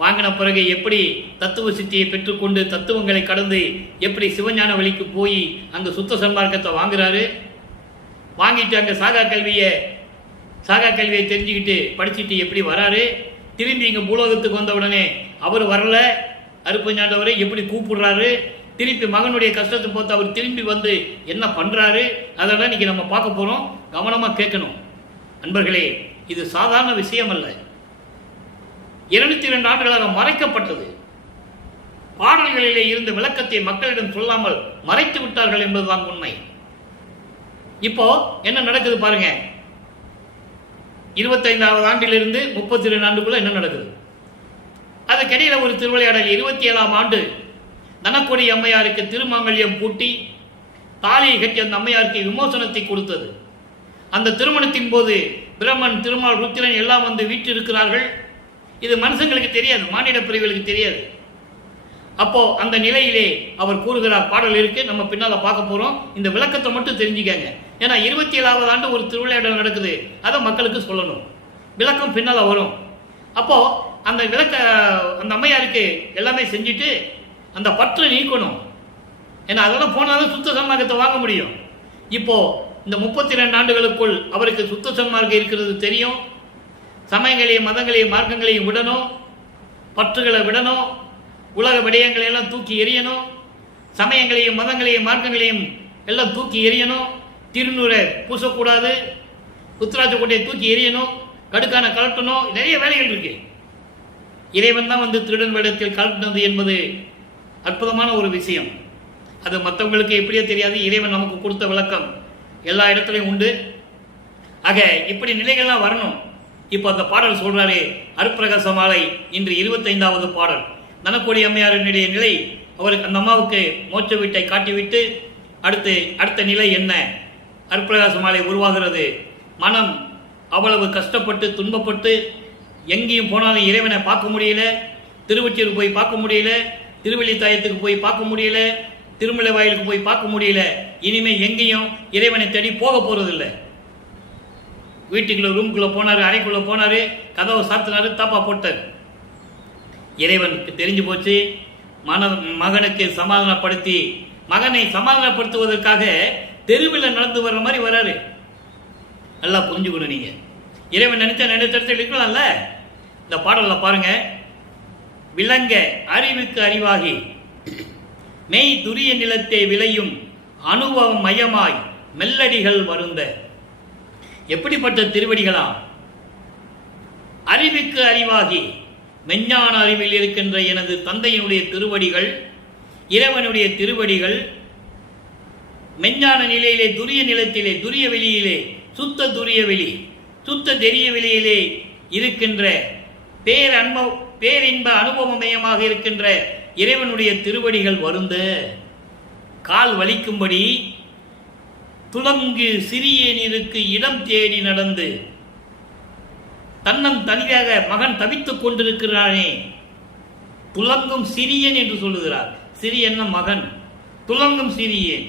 வாங்கின பிறகு எப்படி தத்துவ சித்தியை பெற்றுக்கொண்டு தத்துவங்களை கடந்து எப்படி சிவஞான வழிக்கு போய் அங்க சுத்த சன்மார்க்கத்தை வாங்கிட்டு அங்க சாகா கல்வியை தெரிஞ்சுக்கிட்டு படிச்சுட்டு எப்படி வராரு. திரும்பி இங்க பூலோகத்துக்கு வந்த உடனே அவர் வரல, அருப்பஞ்சாண்டவரை எப்படி கூப்பிடுறாரு, திருப்பி மகனுடைய கஷ்டத்தை பார்த்து அவர் திரும்பி வந்து என்ன பண்றாரு, அதெல்லாம் இன்னைக்கு நம்ம பார்க்க போறோம். கவனமா கேட்கணும் அன்பர்களே. இது சாதாரண விஷயம் அல்ல. 202 ஆண்டுகளாக மறைக்கப்பட்டது. பாடல்களிலே இருந்த விளக்கத்தை மக்களிடம் சொல்லாமல் மறைத்து விட்டார்கள் என்பதுதான் உண்மை. இப்போ என்ன நடக்குது பாருங்க. 25வது ஆண்டிலிருந்து 32 ஆண்டுக்குள்ள என்ன நடக்குது? அதுக்கிடையில ஒரு திருவிளையாடல். 27ஆம் ஆண்டு தனக்கொடி அம்மையாருக்கு திருமாங்கல்யம் பூட்டி தாலியை கட்டி அந்த அம்மையாருக்கு விமோசனத்தை கொடுத்தது. அந்த திருமணத்தின் போது பிரம்மன், திருமால், ருத்திரன் எல்லாம் வந்து வீற்றிருக்கிறார்கள். இது மனுஷங்களுக்கு தெரியாது, மானிட பிரிவுகளுக்கு தெரியாது. அப்போ அந்த நிலையிலே அவர் கூறுகிறார். பாடல் இருக்கு, நம்ம பின்னால பார்க்க போறோம். இந்த விளக்கத்தை மட்டும் தெரிஞ்சுக்கங்க. ஏன்னா 27வது ஆண்டு ஒரு திருவிளையாடல் நடக்குது, அதை மக்களுக்கு சொல்லணும். விளக்கம் பின்னால வரும். அப்போ அந்த அந்த அம்மையாருக்கு எல்லாமே செஞ்சுட்டு அந்த பற்று நீக்கணும். ஏன்னா அதெல்லாம் போனாலும் சுத்த சன்மார்க்கத்தை வாங்க முடியும். இப்போ இந்த 32 ஆண்டுகளுக்குள் அவருக்கு சுத்த சன்மார்க்கம் இருக்கிறது தெரியும். சமயங்களையும் மதங்களையும் மார்க்கங்களையும் விடணும், பற்றுகளை விடணும், உலக விடயங்களை எல்லாம் தூக்கி எறியணும், சமயங்களையும் மதங்களையும் மார்க்கங்களையும் எல்லாம் தூக்கி எறியணும், திருநூரை பூசக்கூடாது, புத்திராட்ச கொட்டையை தூக்கி எறியணும், கடுக்கான கலட்டணும். நிறைய வேலைகள் இருக்கு. இறைவன் தான் வந்து திருடன் வேடத்தில் கலட்டினது என்பது அற்புதமான ஒரு விஷயம். அது மற்றவங்களுக்கு எப்படியோ தெரியாது. இறைவன் நமக்கு கொடுத்த விளக்கம் எல்லா இடத்துலையும் உண்டு. ஆக இப்படி நிலைகள்லாம் வரணும். இப்போ அந்த பாடல் சொல்றாரு. அருட்பிரகாச மாலை இன்று 25வது பாடல். தனக்கொடி அம்மையாரினுடைய நிலை, அவருக்கு அந்த அம்மாவுக்கு மோட்ச வீட்டை காட்டிவிட்டு அடுத்த நிலை என்ன? அருட்பிரகாச மாலை உருவாகிறது. மனம் அவ்வளவு கஷ்டப்பட்டு துன்பப்பட்டு எங்கேயும் போனாலும் இறைவனை பார்க்க முடியல, திருவொற்றியூருக்கு போய் பார்க்க முடியல, திருவெள்ளித்தாயத்துக்கு போய் பார்க்க முடியல, திருமலை வாயிலுக்கு போய் பார்க்க முடியல. இனிமே எங்கேயும் இறைவனை தேடி போக போறதில்லை. வீட்டுக்குள்ள ரூம்குள்ள போனாரு, அறைக்குள்ள போனாரு, கதவை சாத்தினாரு, தாப்பா போட்டார். இறைவனுக்கு தெரிஞ்சு போச்சு. மகனுக்கு மகனை சமாதானப்படுத்துவதற்காக தெருவில் நடந்து வர்ற மாதிரி வராரு. நல்லா புரிஞ்சுக்கணும் நீங்க. இறைவன் நினைத்த இருக்கலாம்ல. இந்த பாடல்ல பாருங்க. விளங்க அறிவுக்கு அறிவாகி மெய் துரிய நிலத்தை விளையும் அனுபவம் மயமாய் மெல்லடிகள் வருந்த. எப்படிப்பட்ட திருவடிகளா? அறிவுக்கு அறிவாகி மெஞ்ஞான அறிவில் இருக்கின்ற எனது தந்தையினுடைய திருவடிகள், இறைவனுடைய திருவடிகள், மெஞ்ஞான நிலையிலே துரிய நிலத்திலே துரிய வெளியிலே சுத்த துரிய வெளி சுத்த தெரிய வெளியிலே இருக்கின்ற பேரின்ப அனுபவமயமாக இருக்கின்ற இறைவனுடைய திருவடிகள் வருந்த கால் வலிக்கும்படி துலங்கு சிறியனிற்கு இடம் தேடி நடந்து தன்னம் தனியாக மகன் தவித்துக் கொண்டிருக்கிறானே. துலங்கும் சிறியன் என்று சொல்லுகிறார். சிறியன் மகன், துலங்கும் சிறியன்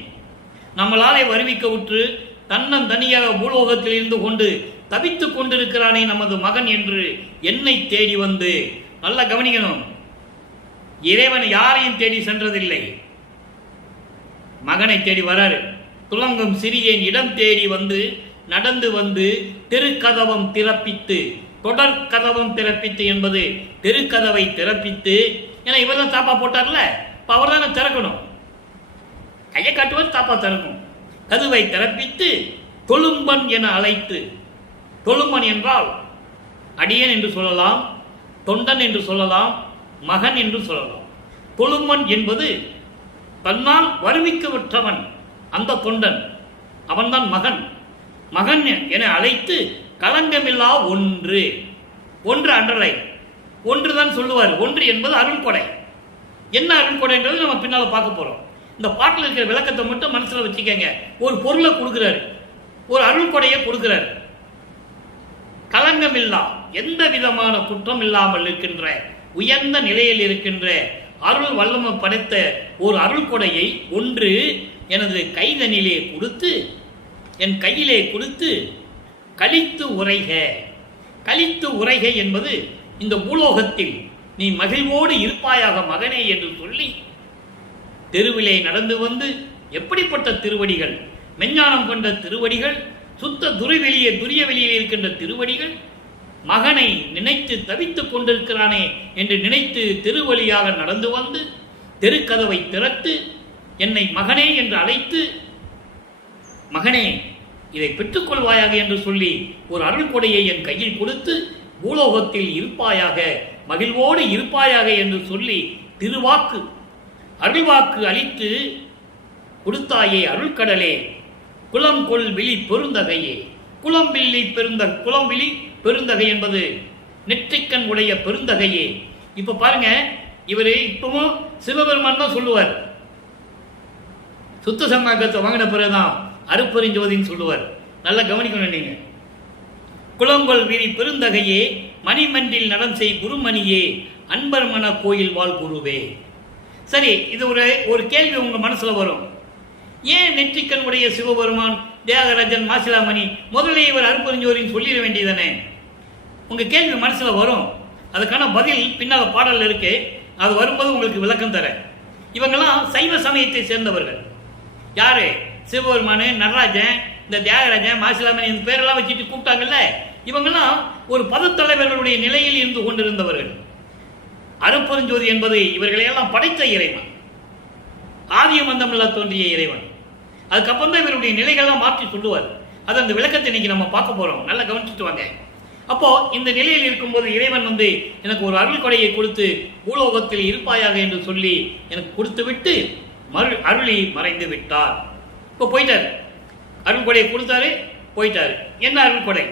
நம்மளாலே வருவிக்க உற்று தன்னம் தனியாக பூலோகத்தில் இருந்து கொண்டு தவித்துக் கொண்டிருக்கிறானே நமது மகன் என்று என்னை தேடி வந்து, நல்லா கவனிக்கணும், இறைவன் யாரையும் தேடி சென்றதில்லை, மகனை தேடி வராரு. துலங்கும் சிறியன் இடம் தேடி வந்து நடந்து வந்து தெருக்கதவம் திறப்பித்து, தொடர் கதவம் திறப்பித்து என்பது தெருக்கதவை திறப்பித்து, ஏன்னா இவர் தான் தாப்பா போட்டார்ல, இப்போ அவர் தானே திறக்கணும், கையை காட்டுவது தாப்பா திறக்கும். கதவை திறப்பித்து தொழும்பன் என அழைத்து, தொழும்பன் என்றால் அடியன் என்று சொல்லலாம், தொண்டன் என்று சொல்லலாம், மகன் என்று சொல்லலாம். தொழும்பன் என்பது தன்னால் வருவிக்கப்பட்டவன், அந்த தொண்டன், அவன்தான் மகன். மகன் என அழைத்து களங்கமில்லா ஒன்று, ஒன்று அன்றலை, ஒன்று தான் சொல்லுவார். ஒன்று என்பது அருள்கொடை. என்ன அருள்கொடைன்றது நம்ம பின்னால் பார்க்க போறோம். இந்த பாட்டில் இருக்கிற விளக்கத்தை மட்டும் மனசுல வச்சுக்கங்க. ஒரு பொருளை கொடுக்கிறாரு, ஒரு அருள்கொடையை கொடுக்கிறார். களங்கமில்லா, எந்த விதமான குற்றம் இல்லாமல் இருக்கின்ற உயர்ந்த நிலையில் இருக்கின்ற அருள் வல்லமை படைத்த ஒரு அருள்கொடையை ஒன்று எனது கைதனிலே கொடுத்து, என் கையிலே கொடுத்து கழித்து உரைக. கழித்து உரைக என்பது இந்த பூலோகத்தில் நீ மகிழ்வோடு இருப்பாயாக மகனே என்று சொல்லி தெருவிலே நடந்து வந்து, எப்படிப்பட்ட திருவடிகள், மெஞ்ஞானம் கொண்ட திருவடிகள், சுத்த துரிய வெளியில் இருக்கின்ற திருவடிகள், மகனை நினைத்து தவித்துக் கொண்டிருக்கிறானே என்று நினைத்து தெருவழியாக நடந்து வந்து தெருக்கதவை திறத்து என்னை மகனே என்று அழைத்து, மகனே இதை பெற்றுக்கொள்வாயாக என்று சொல்லி ஒரு அருள் கொடையை என் கையில் கொடுத்து பூலோகத்தில் இருப்பாயாக, மகிழ்வோடு இருப்பாயாக என்று சொல்லி திருவாக்கு அருள்வாக்கு அளித்து கொடுத்தாயே அருள்கடலே. குளம் கொள் விழி பெருந்தகையே. குளம் விழி பெருந்தகை என்பது நெற்றிக்கண் உடைய பெருந்தகையே. இப்ப பாருங்க, இவரு இப்பவும் சிவபெருமான் தான் சொல்லுவார். சுத்த சன்மார்க்கத்தை வாங்கின பிறகுதான் அருப்பெருஞ்சோதின்னு சொல்லுவார். நல்லா கவனிக்கணும் நீங்க. குளங்கொள் விழி பெருந்தகையே, மணிமன்றில் நடம் செய் குருமணியே, அன்பர் மன கோயில் வாழ் குருவே. சரி, இது ஒரு கேள்வி உங்க மனசுல வரும். ஏன் நெற்றிக்கண் உடைய சிவபெருமான், தியாகராஜன், மாசிலாமணி முதலே இவர் அருப்பெருஞ்சோதின்னு சொல்லிட வேண்டியதானே? உங்க கேள்வி மனசுல வரும். அதுக்கான பதில் பின்னால பாடல் இருக்கு, அது வரும்போது உங்களுக்கு விளக்கம் தரேன். இவங்கெல்லாம் சைவ சமயத்தை சேர்ந்தவர்கள். யாரு? சிவபெருமானு, நடராஜன், இந்த தியாகராஜன், மாசிலாமணி, இந்த பேரெல்லாம் வச்சுட்டு கூப்பிட்டாங்கல்ல, இவங்கெல்லாம் ஒரு பதத்தலைவர்களுடைய நிலையில் இருந்து கொண்டிருந்தவர்கள். அருப்பெருஞ்சோதி என்பது இவர்களையெல்லாம் படைத்த இறைவன், ஆதியமந்தமில்லா தோன்றிய இறைவன். அதுக்கப்புறம் தான் இவருடைய நிலைகள்லாம் மாற்றி சொல்லுவார். அது அந்த விளக்கத்தை இன்னைக்கு நம்ம பார்க்க போறோம். நல்லா கவனிச்சுட்டு வாங்க. அப்போ இந்த நிலையில் இருக்கும்போது இறைவன் வந்து எனக்கு ஒரு அருள் கொடையை கொடுத்து பூலோகத்தில் இருப்பாயாக என்று சொல்லி எனக்கு கொடுத்து விட்டு அருளி மறைந்து விட்டார். இப்போ போயிட்டார், அருள் கொடையை கொடுத்தாரு, போயிட்டாரு. என்ன அருள் கொடை?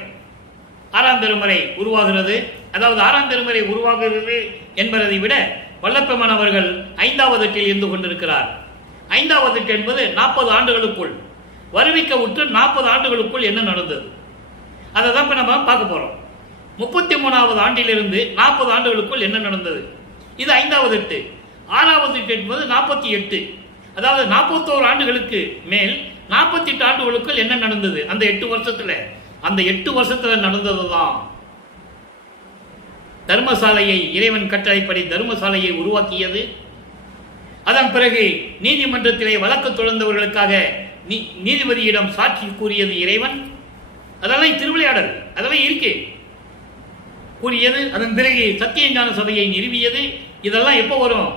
ஆறாம் திருமுறை உருவாகிறது. அதாவது ஆறாம் திருமுறை உருவாகிறது என்பதை விட வல்லப்பெருமான் அவர்கள் 5வது எட்டில் இருந்து கொண்டிருக்கிறார். 5வது எட்டு என்பது 40 ஆண்டுகளுக்குள் வருவிக்க உற்று 40 ஆண்டுகளுக்குள் என்ன நடந்தது, அதை தான் இப்ப நம்ம பார்க்க போறோம். 33வது ஆண்டிலிருந்து 40 ஆண்டுகளுக்குள் என்ன நடந்தது, இது 5வது எட்டு. 6வது எட்டு என்பது 48, அதாவது 41 ஆண்டுகளுக்கு மேல் 48 ஆண்டுகளுக்குள் என்ன நடந்தது அந்த 8 வருஷத்துல. அந்த 8 வருஷத்துல நடந்ததுதான் தர்மசாலையை, இறைவன் கட்டளைப்படி தர்மசாலையை உருவாக்கியது. அதன் பிறகு நீதிமன்றத்திலே வழக்கு தொடர்ந்தவர்களுக்காக நீதிபதியிடம் சாட்சி கூறியது இறைவன். அதெல்லாம் திருவிளையாடல், அதெல்லாம் இருக்கு கூறியது. அதன் பிறகு சத்தியஞான சபையை நிறுவியது. இதெல்லாம் எப்போ வரும்?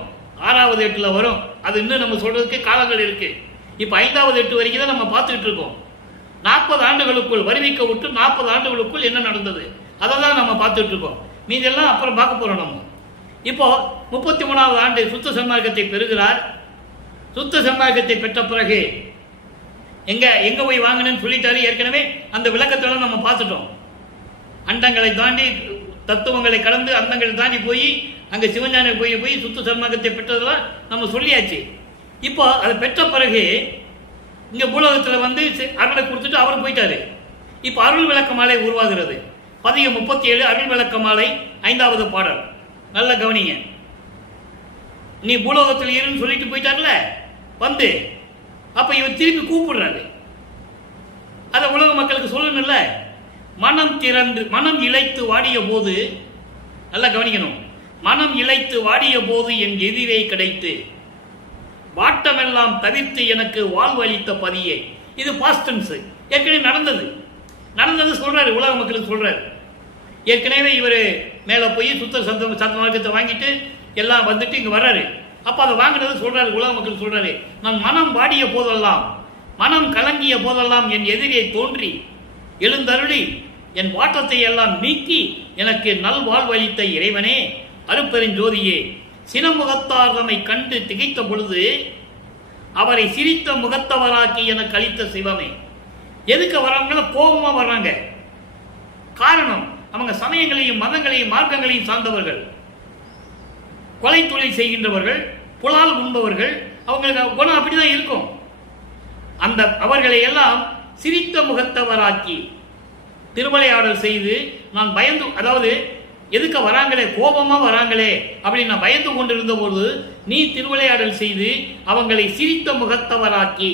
6வது எட்டுல வரும். அது இன்னும் நம்ம சொல்றதுக்கு காலங்கள் இருக்கு. இப்ப 5வது எட்டு வரைக்கும் தான் நம்ம பார்த்துட்டு இருக்கோம். 40 ஆண்டுகளுக்குள் வருவிக்க விட்டு 40 ஆண்டுகளுக்குள் என்ன நடந்தது அதை தான் நம்ம பார்த்துட்டு இருக்கோம். மீதெல்லாம் அப்புறம் பார்க்க போகிறோம். நம்ம இப்போ 33வது ஆண்டு சுத்த சன்மார்க்கத்தை பெறுகிறார். சுத்த சன்மார்க்கத்தை பெற்ற பிறகு எங்க போய் வாங்கணும்னு சொல்லிட்டாரு. ஏற்கனவே அந்த விளக்கத்தெல்லாம் நம்ம பார்த்துட்டோம். அண்டங்களை தாண்டி தத்துவங்களை கடந்து அண்டங்களை தாண்டி போய் அங்கே சிவஞானி போய் சுத்த சன்மார்க்கத்தை பெற்றதெல்லாம் நம்ம சொல்லியாச்சு. இப்போ அதை பெற்ற பிறகு இங்கே பூலோகத்தில் வந்து அருளை கொடுத்துட்டு அவர் போயிட்டாரு. இப்போ அருள் விளக்க மாலை உருவாகிறது. பதிகம் 37 அருள் விளக்க மாலை 5வது பாடல். நல்ல கவனிங்க. நீ பூலோகத்தில் இருன்னு சொல்லிட்டு போயிட்டார்ல வந்து, அப்ப இவர் திரும்பி கூப்பிடுறாரு. அதை உலக மக்களுக்கு சொல்லணும்ல. மனம் திறந்து மனம் இழைத்து வாடிய போது, நல்லா கவனிக்கணும், மனம் இழைத்து வாடிய போது என் எதிரே கிடைத்து வாட்டமெல்லாம் தவிர்த்து எனக்கு வாழ்வு அளித்த பதியே. இது பாஸ்டன்ஸ், ஏற்கனவே நடந்தது சொல்றாரு, உலக மக்களுக்கு சொல்றாரு. ஏற்கனவே இவர் மேலே போய் சுத்த சத்த மார்க்கத்தை வாங்கிட்டு எல்லாம் வந்துட்டு இங்கே வர்றாரு. அப்போ அதை வாங்கினது சொல்றாரு, உலக மக்களுக்கு சொல்றாரு. நான் மனம் வாடிய போதெல்லாம், மனம் கலங்கிய போதெல்லாம் என் எதிரே தோன்றி எழுந்தருளி என் வாட்டத்தை எல்லாம் நீக்கி எனக்கு நல்வாழ்வளித்த இறைவனே, அருட்பெருஞ்சோதியே, சினமுகத்தார் தம்மை கண்டு திகைத்த பொழுது அவரை சிரித்த முகத்தவராக்கி எனக்கு அளித்த சிவமே. எதுக்கு வர்றவங்கள கோபமா வர்றாங்க? காரணம், அவங்க சமயங்களையும் மதங்களையும் மார்க்கங்களையும் சார்ந்தவர்கள், கொலை தொழில் செய்கின்றவர்கள், புலால் உண்பவர்கள். அவங்களுக்கு குணம் அப்படிதான் இருக்கும். அந்த அவர்களை எல்லாம் சிரித்த முகத்தவராக்கி திருவிளையாடல் செய்து நான் பயந்து, அதாவது எதுக்க வராங்களே, கோபமா வராங்களே அப்படின்னு நான் பயந்து கொண்டிருந்த போது நீ திருவிளையாடல் செய்து அவங்களை சிரித்த முகத்தவராக்கி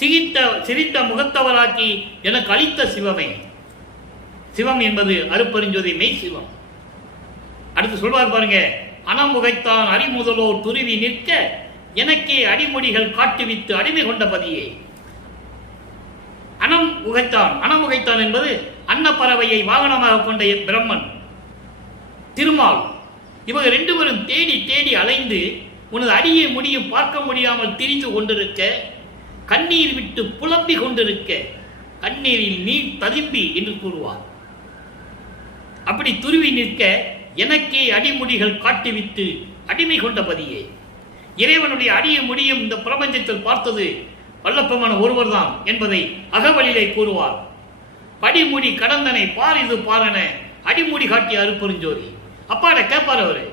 சிரித்த முகத்தவராக்கி எனக்கு அளித்த சிவமே. சிவம் என்பது அருட்பெருஞ்சோதி மெய் சிவம். அடுத்து சொல்வார் பாருங்க, அனமுகைத்தான் அறிமுதலோர் துருவி நிற்க எனக்கே அடிமொழிகள் காட்டுவித்து அடிமை கொண்ட பதியே. அனமுகைத்தான் என்பது அன்னப்பறவையை வாகனமாக கொண்ட பிரம்மன் திருமால். இவங்க 2 பேரும் தேடி தேடி அலைந்து உனது அடியை முடியும் பார்க்க முடியாமல் திரிந்து கொண்டிருக்க, கண்ணீர் விட்டு புலம்பி கொண்டிருக்க, கண்ணீரில் நீர் ததும்பி என்று கூறுவார். அப்படி துருவி நிற்க எனக்கே அடிமுடிகள் காட்டுவித்து அடிமை கொண்ட பதியே. இறைவனுடைய அடியை முடியும் இந்த பிரபஞ்சத்தில் பார்த்தது வல்லப்பமான ஒருவர் தான் என்பதை அகவலிலே கூறுவார். படிமுடி கடந்தனை பார் இது பாரன அடிமுடி காட்டிய அருட்பெருஞ்சோதி. அப்பாட கேட்பார் அவரு.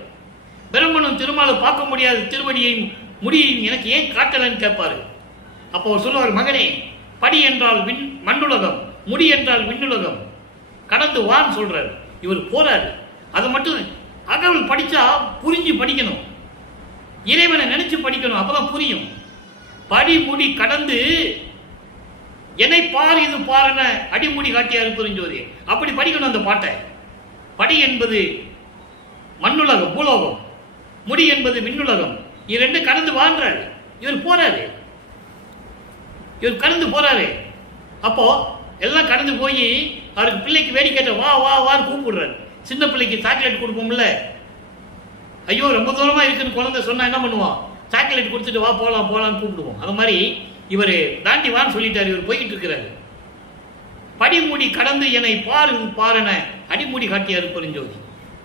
பிரம்மனும் திருமாலும் பார்க்க முடியாத திருவடியையும் முடியையும் எனக்கு ஏன் காட்டலன்னு கேட்பாரு. அப்போ அவர் சொல்லுவார், மகனே, படி என்றால் மண்ணுலகம், முடி என்றால் விண்ணுலகம், கடந்து வான்னு சொல்றாரு. இவர் போறாரு. அது மட்டும் அகவல் படிச்சா புரிஞ்சு படிக்கணும், இறைவனை நினைச்சு படிக்கணும், அப்பதான் புரியும். படிமுடி கடந்து என்னை பார் இது பாருன அடிமுடி காட்டிய அருட்பெருஞ்சோதி. அப்படி படிக்கணும் அந்த பாட்டை. படி என்பது மண்ணுலகம் பூலோகம், முடி என்பது விண்ணுலகம். இது 2 கடந்து வாழ்றாரு. இவர் கடந்து போறாரு. அப்போ எல்லாம் கடந்து போய் அவருக்கு பிள்ளைக்கு வேடிக்கை வா வா வான்னு கூப்பிடுறாரு. சின்ன பிள்ளைக்கு சாக்லேட் கொடுப்போம்ல, ஐயோ ரொம்ப தூரமா இருக்குன்னு குழந்தை சொன்னா என்ன பண்ணுவான்? சாக்லேட் கொடுத்துட்டு வா போலாம் போலான்னு கூப்பிடுவோம். அது மாதிரி இவர் தாண்டி வான்னு சொல்லிட்டாரு. இவர் போய்கிட்டு இருக்கிறாரு. படிமுடி கடந்து என்னை பாருன அடிமுடி காட்டிய அருட்பெருஞ்சோதி.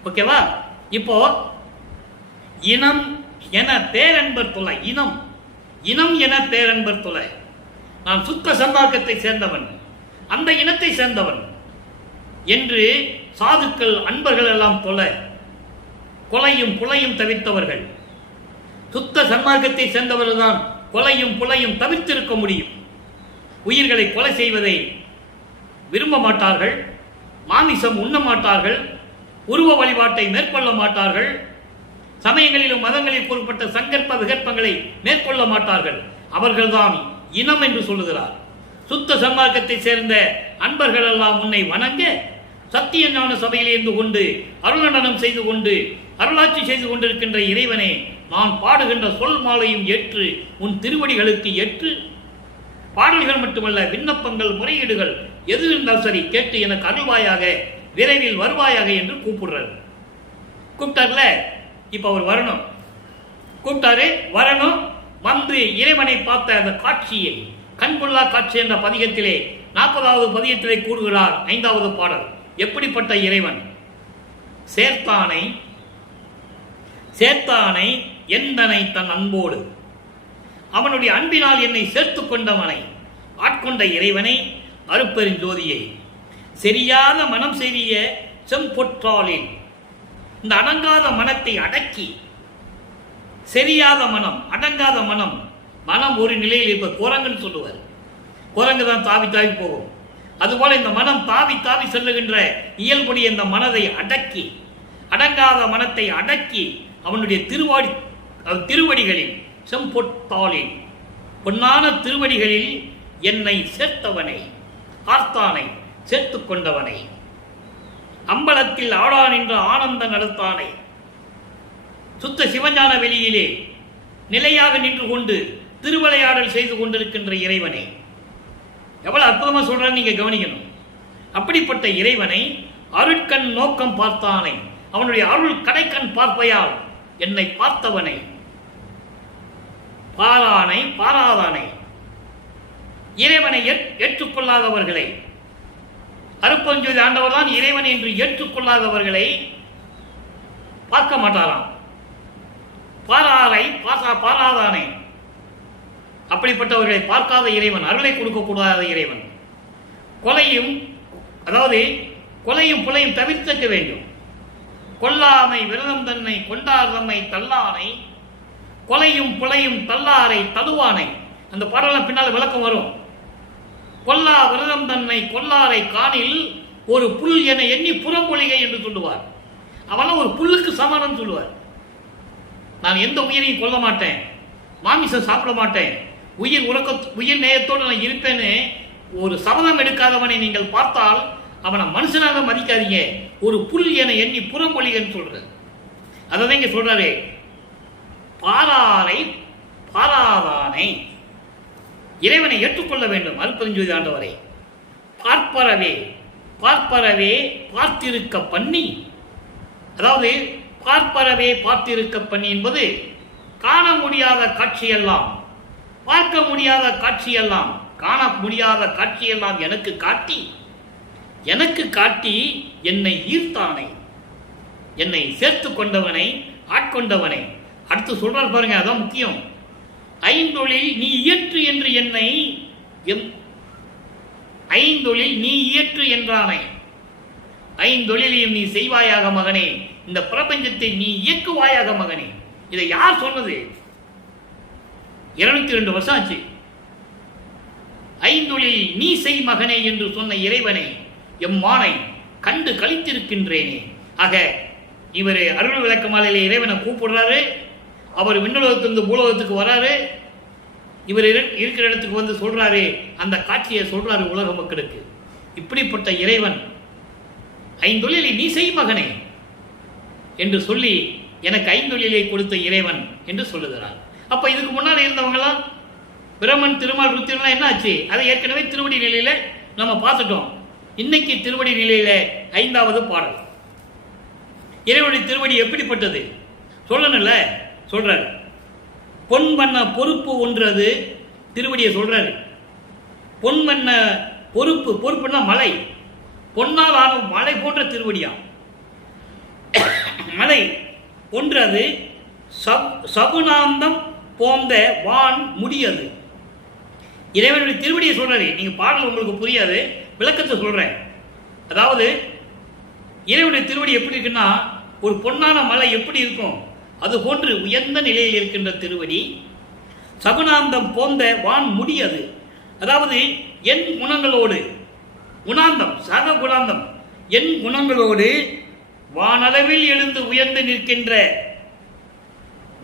ஓகேவா? இப்போ இனம் என பேரன்பர் தொலை, இனம் என பேரன்பர் தொலை. நான் சுத்த சன்மார்க்கத்தை சேர்ந்தவன், அந்த இனத்தை சேர்ந்தவன் என்று சாதுக்கள் அன்பர்கள் எல்லாம் தொலை, கொலையும் புலையும் தவிர்த்தவர்கள். சுத்த சன்மார்க்கத்தை சேர்ந்தவர்கள் தான் கொலையும் புலையும் தவிர்த்திருக்க முடியும். உயிர்களை கொலை செய்வதை விரும்ப மாட்டார்கள், மாமிசம் உண்ண மாட்டார்கள், உருவ வழிபாட்டை மேற்கொள்ள மாட்டார்கள், சமயங்களிலும் மதங்களில் கூறப்பட்ட சங்கற்ப விகற்பங்களை மேற்கொள்ள மாட்டார்கள். அவர்கள்தான் இனம் என்று சொல்லுகிறார். சுத்த சன்மார்க்கத்தை சேர்ந்த அன்பர்கள் எல்லாம் உன்னை வணங்க சத்திய ஞான சபையில் இருந்து கொண்டு அருளடனம் செய்து கொண்டு அருளாட்சி செய்து கொண்டிருக்கின்ற இறைவனே, நான் பாடுகின்ற சொல் மாலையும் ஏற்று உன் திருவடிகளுக்கு ஏற்று பாடல்கள் மட்டுமல்ல விண்ணப்பங்கள் முறையீடுகள் எது இருந்தால் சரி கேட்டு எனக்கு அருள்வாயாக, விரைவில் வருவாயாக என்று கூப்பிட்டார்ல. இப்ப அவர் வரணும், கூப்பிட்டாரு, வரணும். வந்து இறைவனை பார்த்த அந்த காட்சியை, கண்கொள்ளா காட்சி என்ற பதிகத்திலே 40வது பதிகத்திலே கூறுகிறார் 5வது பாடல். எப்படிப்பட்ட இறைவன்? சேர்த்தானை சேர்த்தானை எந்தனை தன் அன்போடு அவனுடைய அன்பினால் என்னை சேர்த்து கொண்டவனை ஆட்கொண்ட இறைவனை அருட்பெருஞ்சோதியை சரியாத மனம் செய்ய செம்பொற்றாளில் இந்த அடங்காத மனத்தை அடக்கி சரியாத மனம் அடங்காத மனம் மனம் ஒரு நிலையில் இப்ப குரங்குன்னு சொல்லுவார். குரங்கு தான் தாவி தாவி போகும். அதுபோல இந்த மனம் தாவி தாவி செல்லுகின்ற இயல்புடைய இந்த மனதை அடக்கி அடங்காத மனத்தை அடக்கி அவனுடைய திருவடிகளில் செம்பொற்றாளில் பொன்னான திருவடிகளில் என்னை சேர்த்தவனை ஆர்த்தானை சேர்த்து கொண்டவனை அம்பலத்தில் ஆடான் என்ற ஆனந்த நடத்தானை சுத்த சிவஞான வெளியிலே நிலையாக நின்று கொண்டு திருவிளையாடல் செய்து கொண்டிருக்கின்ற இறைவனை எவ்வளவு அற்புதமா சொல்றான்னு நீங்க கவனிக்கணும். அப்படிப்பட்ட இறைவனை அருட்கண் நோக்கம் பார்த்தானை அவனுடைய அருள் கடைக்கண் பார்ப்பையால் என்னை பார்த்தவனை பாரானை பாராதானை இறைவனை ஏற்றுக்கொள்ளாதவர்களை அருட்பெருஞ்சோதி ஆண்டவர் தான் இறைவன் என்று ஏற்றுக்கொள்ளாதவர்களை பார்க்க மாட்டாராம். பாராரை பாராதானே அப்படிப்பட்டவர்களை பார்க்காத இறைவன் அருளை கொடுக்கக்கூடாத இறைவன் கொலையும் புலையும் தவிர்க்க வேண்டும். கொல்லாமை விரதம் தன்னை கொண்டார் தம்மை தள்ளானை கொலையும் புலையும் தள்ளாரை தடுவானை. அந்த பாடலாம் பின்னால் விளக்கம் வரும். கொல்லா விரதம் தன்னை கொல்லாரை காணில் ஒரு புல் என எண்ணி புறம்பொழிகை என்று சொல்லுவார். அவெல்லாம் ஒரு புல்லுக்கு சமானம் சொல்லுவார். நான் எந்த உயிரையும் கொல்ல மாட்டேன், மாமிசம் சாப்பிட மாட்டேன், உயிர் நேயத்தோடு நான் இருப்பேன்னு ஒரு சபதம் எடுக்காதவனை நீங்கள் பார்த்தால் அவனை மனுஷனாக மதிக்காதீங்க. ஒரு புல் என எண்ணி புறம்பொழிகன்னு சொல்றாரு. அதான் இங்க சொல்றாரு, பாராரை பாராதானை இறைவனை ஏற்றுக்கொள்ள வேண்டும். அருட்பெருஞ்சோதி ஆண்டவரை பார்ப்பரவே பார்த்திருக்க பண்ணி, அதாவது பார்ப்பரவே பார்த்திருக்க பண்ணி என்பது காண முடியாத காட்சியெல்லாம் பார்க்க முடியாத காட்சியெல்லாம் காண முடியாத காட்சியெல்லாம் எனக்கு காட்டி என்னை ஈர்த்தானை என்னை சேர்த்து கொண்டவனை ஆட்கொண்டவனை. அடுத்து சொல்றார் பாருங்க, அதான் முக்கியம். ஐந்தொழில் நீ இயற்று என்று என்னை ஐந்தொழில் நீ இயற்று என்றானை ஐந்தொழிலையும் நீ செய்வாயாக மகனே, இந்த பிரபஞ்சத்தை நீ இயக்குவாயாக மகனே. இதை யார் சொன்னது? 202 வருஷம் ஆச்சு. ஐந்தொழில் நீ செய் மகனே என்று சொன்ன இறைவனை எம்மானை கண்டு கழித்திருக்கின்றேனே. ஆக இவர் அருள் விளக்க மாலையில இறைவனை கூப்பிடுறாரு. அவர் விண்ணுலகத்திலிருந்து பூலோகத்துக்கு வராரு. இவர் இருக்கிற இடத்துக்கு வந்து சொல்றாரு, அந்த காட்சியை சொல்றாரு உலக மக்களுக்கு. இப்படிப்பட்ட இறைவன் ஐந்தொழிலை நீ செய் மகனே என்று சொல்லி எனக்கு ஐந்தொழிலை கொடுத்த இறைவன் என்று சொல்லுகிறார். அப்ப இதுக்கு முன்னால் இருந்தவங்களாம் பிரமன் திருமால் ருத்திரன்லாம் என்ன ஆச்சு? அதை ஏற்கனவே திருவடி நிலையில நம்ம பார்த்துட்டோம். இன்னைக்கு திருவடி நிலையில 5வது பாடல். இறைவனுடைய திருவடி எப்படிப்பட்டது சொல்லணும்ல, சொல்றாரு. பொன் வண்ண பொறுப்பு ஒன்றது திருவடியை சொல்றாரு. பொன் வண்ண பொறுப்புன்னா மலை, பொன்னால் ஆனும் மலை போன்ற திருவடியா. மலை ஒன்றது சகுனாந்தம் போந்த வான் முடியாது. இறைவனுடைய திருவடியை சொல்றாரு. நீங்க பாடல் உங்களுக்கு புரியாது, விளக்கத்தை சொல்றேன். அதாவது இறைவனுடைய திருவடி எப்படி இருக்குன்னா, ஒரு பொன்னான மலை எப்படி இருக்கும் அது போன்று உயர்ந்த நிலையில் இருக்கின்ற திருவடி. சகுனாந்தம் போந்த வான் முடியாது. அதாவது என் குணங்களோடு குணாந்தம் சக குணாந்தம் என் குணங்களோடு வானளவில் எழுந்து உயர்ந்து நிற்கின்ற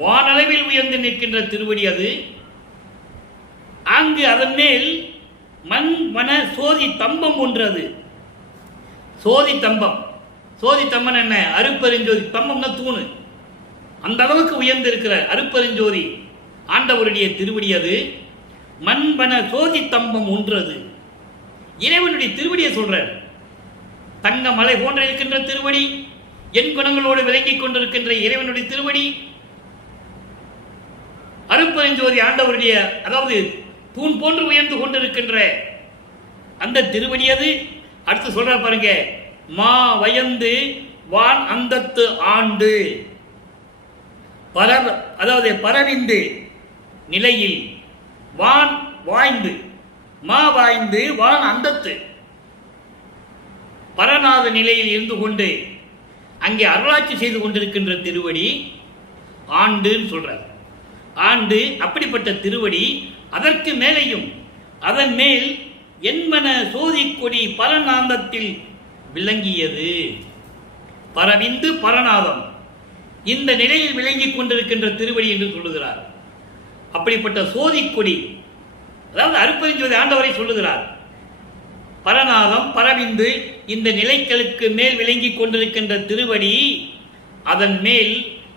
வானளவில் உயர்ந்து நிற்கின்ற திருவடி அது. அங்கு அதன் மேல் மண் வன சோதி தம்பம் ஒன்றது. சோதி தம்பம் என்ன? அருட்பெருஞ்சோதி. தம்பம்னா தூணு. அந்த அளவுக்கு உயர்ந்து இருக்கிற அருட்பெருஞ்சோதி ஆண்டவருடைய திருவடி அது. மண்பன சோதி தம்பம் ஒன்றது. இறைவனுடைய திருவடியை சொல்றார். தங்க மலை போன்ற இருக்கின்ற திருவடி, என் குணங்களோடு விளங்கிக் கொண்டிருக்கின்ற இறைவனுடைய திருவடி, அருட்பெருஞ்சோதி ஆண்டவருடைய, அதாவது தூண் போன்று உயர்ந்து கொண்டிருக்கின்ற அந்த திருவடி அது. அடுத்து சொல்ற பாருங்க, மா வயந்து வான் அந்தத்து ஆண்டு அதாவது பரவிந்து நிலையில் வான் வாய்ந்து வாய்ந்து வான் அந்தத்து பரநாத நிலையில் இருந்து கொண்டு அங்கே அருளாட்சி செய்து கொண்டிருக்கின்ற திருவடி ஆண்டுன்னு சொல்றார். ஆண்டு அப்படிப்பட்ட திருவடி, அதற்கு மேலேயும் அதன் மேல் என்மன சோதிக்கொடி பரநாந்தத்தில் விளங்கியது. பரவிந்து பரநாதம் இந்த நிலையில் விளங்கிக் கொண்டிருக்கின்ற திருவடி என்று சொல்லுகிறார். அப்படிப்பட்ட சோதிக்கொடி, அதாவது அருட்பெருஞ்சோதி ஆண்டவரை சொல்லுகிறார். பரநாதம் பரவிந்து இந்த நிலைகளுக்கு மேல் விளங்கிக் கொண்டிருக்கின்ற திருவடி, அதன் மேல்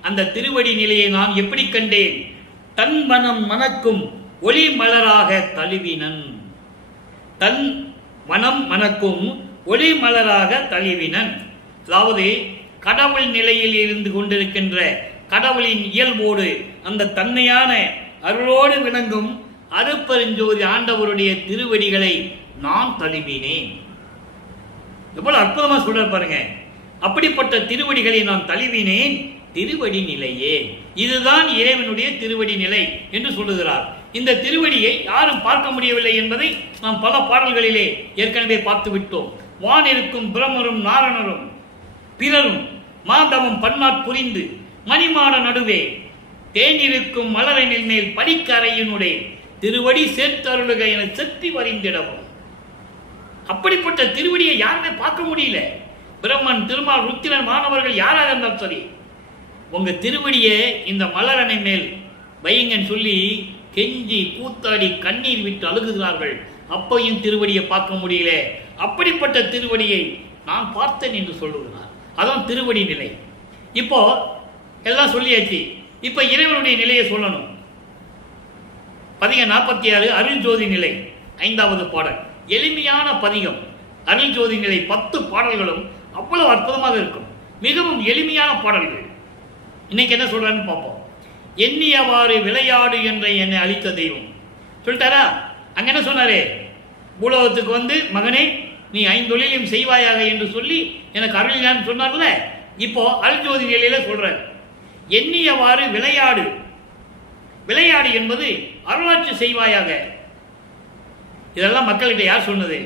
அந்த திருவடி நிலையை நான் எப்படி கண்டேன்? தன் மனம் மணக்கும் ஒளி மலராக தழுவினன். தன் மனம் மணக்கும் ஒளி மலராக தழுவினன். அதாவது கடவுள் நிலையில் இருந்து கொண்டிருக்கின்ற கடவுளின் இயல்போடு அந்த தன்மையான அருளோடு விளங்கும் அருட்பெருஞ்சோதி ஆண்டவருடைய திருவடிகளை நான் தழுவினேன். எவ்வளவு அற்புதமா சொல்ற பாருங்க. அப்படிப்பட்ட திருவடிகளை நான் தழுவினேன், திருவடி நிலையே. இதுதான் இறைவனுடைய திருவடி நிலை என்று சொல்லுகிறார். இந்த திருவடியை யாரும் பார்க்க முடியவில்லை என்பதை நாம் பல பாடல்களிலே ஏற்கனவே பார்த்து விட்டோம். வானிருக்கும் பிரமரும் நாரணரும் பிறரும் மாதவம் பன்னாட் புரிந்து மணிமாட நடுவே தேனிருக்கும் மலரனில் மேல் படிக்கரையினுடைய திருவடி சேர்த்தருளுக என செத்தி வரிந்திடவும். அப்படிப்பட்ட திருவடியை யாருமே பார்க்க முடியல. பிரம்மன், திருமால், ருத்திரன், மாணவர்கள் யாராக இருந்தாலும் சரி, உங்க திருவடியை இந்த மலரணை மேல் வையுங்கன்னு சொல்லி கெஞ்சி கூத்தாடி கண்ணீர் விட்டு அழுகுகிறார்கள். அப்பையும் திருவடியை பார்க்க முடியல. அப்படிப்பட்ட திருவடியை நான் பார்த்தேன் என்று சொல்லுகிறார். அதான் திருவடி நிலை. இப்போ எல்லாம் சொல்லியாச்சு. இப்ப இறைவனுடைய நிலையை சொல்லணும். பதிகம் 46 அருள் ஜோதி நிலை 5வது பாடல். எளிமையான பதிகம். அருள் ஜோதி நிலை 10 பாடல்களும் அவ்வளவு அற்புதமாக இருக்கும். மிகவும் எளிமையான பாடல்கள். இன்னைக்கு என்ன சொல்றான்னு பார்ப்போம். எண்ணியவாறு விளையாடு என்ற என்னை அளித்த தெய்வம் சொல்லிட்டாரா? அங்க என்ன சொன்னாரு? பூலோகத்துக்கு வந்து மகனே நீ 5 தொழிலையும் செய்வாயாக என்று சொல்லி எனக்கு அருளினான்னு சொன்னார்ல. இப்போ அருள் ஜோதி நிலையில சொல்றாரு, எண்ணியவாறு விளையாடு. விளையாடு என்பது அருளாட்சி செய்வாயாக. இதெல்லாம் மக்கள்கிட்ட யார் சொன்னது?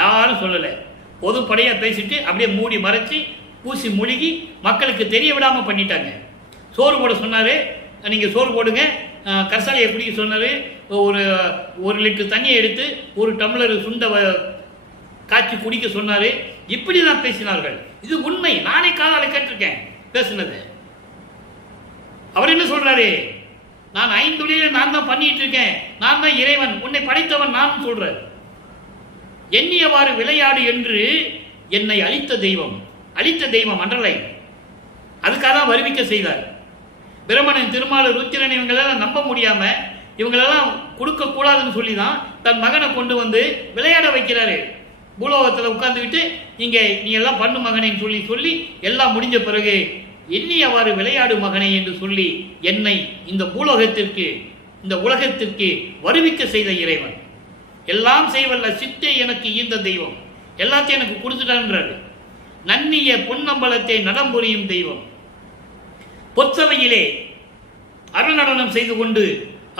யாரும் சொல்லலை. பொதுப்படையா பேசிட்டு அப்படியே மூடி மறைச்சி பூசி மொழிகி மக்களுக்கு தெரிய விடாம பண்ணிட்டாங்க. சோறு போட சொன்னாரு, நீங்க சோறு போடுங்க. கரசாலையை குடிக்க சொன்னாரு. ஒரு லிட்டர் தண்ணியை எடுத்து 1 டம்ளர் சுண்ட காய்ச்சி குடிக்க சொன்னாரு. இப்படி தான் பேசினார்கள். இது உண்மை. நானே காதால கேட்டிருக்கேன் பேசினது. அவர் என்ன சொல்றாரு? நான் 5 தொழிலை நான் தான் பண்ணிட்டு இருக்கேன், நான் தான் இறைவன், உன்னை படைத்தவன் நான் சொல்றார். எண்ணியவாறு விளையாடு என்று என்னை அளித்த தெய்வம். அளித்த தெய்வம் அன்றலை, அதுக்காக தான் வருவிக்க செய்தார். பிரமணன், திருமால், ருத்திரன் இவங்களெல்லாம் நம்ப முடியாம இவங்களெல்லாம் கொடுக்க கூடாதுன்னு சொல்லி தான் தன் மகனை கொண்டு வந்து விளையாட வைக்கிறாரு. பூலோகத்தில் உட்கார்ந்துக்கிட்டு இங்கே நீ எல்லாம் பண்ணு மகனைன்னு சொல்லி சொல்லி எல்லாம் முடிஞ்ச பிறகு எண்ணியவாறு விளையாடு மகனை என்று சொல்லி என்னை இந்த பூலோகத்திற்கு, இந்த உலகத்திற்கு வருவிக்க செய்த இறைவன். எல்லாம் செய்வல்ல சித்தே எனக்கு ஈந்த தெய்வம். எல்லாத்தையும் எனக்கு கொடுத்துட்டான்றாரு. நன்னிய பொன்னம்பலத்தை நடம்புரியும் தெய்வம். பொற்சபையிலே அருள் நடனம் செய்து கொண்டு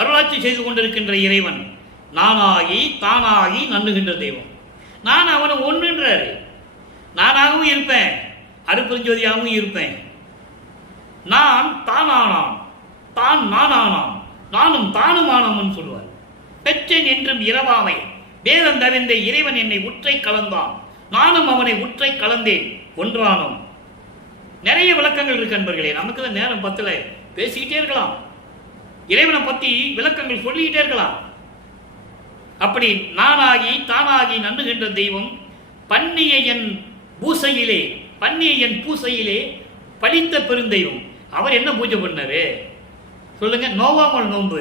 அருளாட்சி செய்து கொண்டிருக்கின்ற இறைவன் நானாகி தானாகி நன்னுகின்ற தெய்வம். நான் அவனை ஒன்றுன்றாரு. நானாகவும் இருப்பேன், அருட்பெருஞ்சோதியாகவும் இருப்பேன். நான் தானானான், தான் நானானான், நானும் தானுமானவன் சொல்வார். பெற்றேன் என்றும் இரவாமை வேதம் தவிர்ந்த இறைவன் என்னை உற்றை கலந்தான், நானும் அவனை உற்றை கலந்தேன் ஒன்றானோம். நிறைய விளக்கங்கள் இருக்கு அன்பர்களே. நமக்கு தான் நேரம் பத்தல, பேசிக்கிட்டே இருக்கலாம். இறைவனை பற்றி விளக்கங்கள் சொல்லிக்கிட்டே இருக்கலாம். அப்படி நானாகி தானாகி நன்னுகின்ற தெய்வம் பண்ணிய என் பூசையிலே, பண்ணிய என் பூசையிலே பழித்த பெருந்தெய்வம். அவர் என்ன பூஜை பண்ணாரு சொல்லுங்க? நோவாமல் நோன்பு.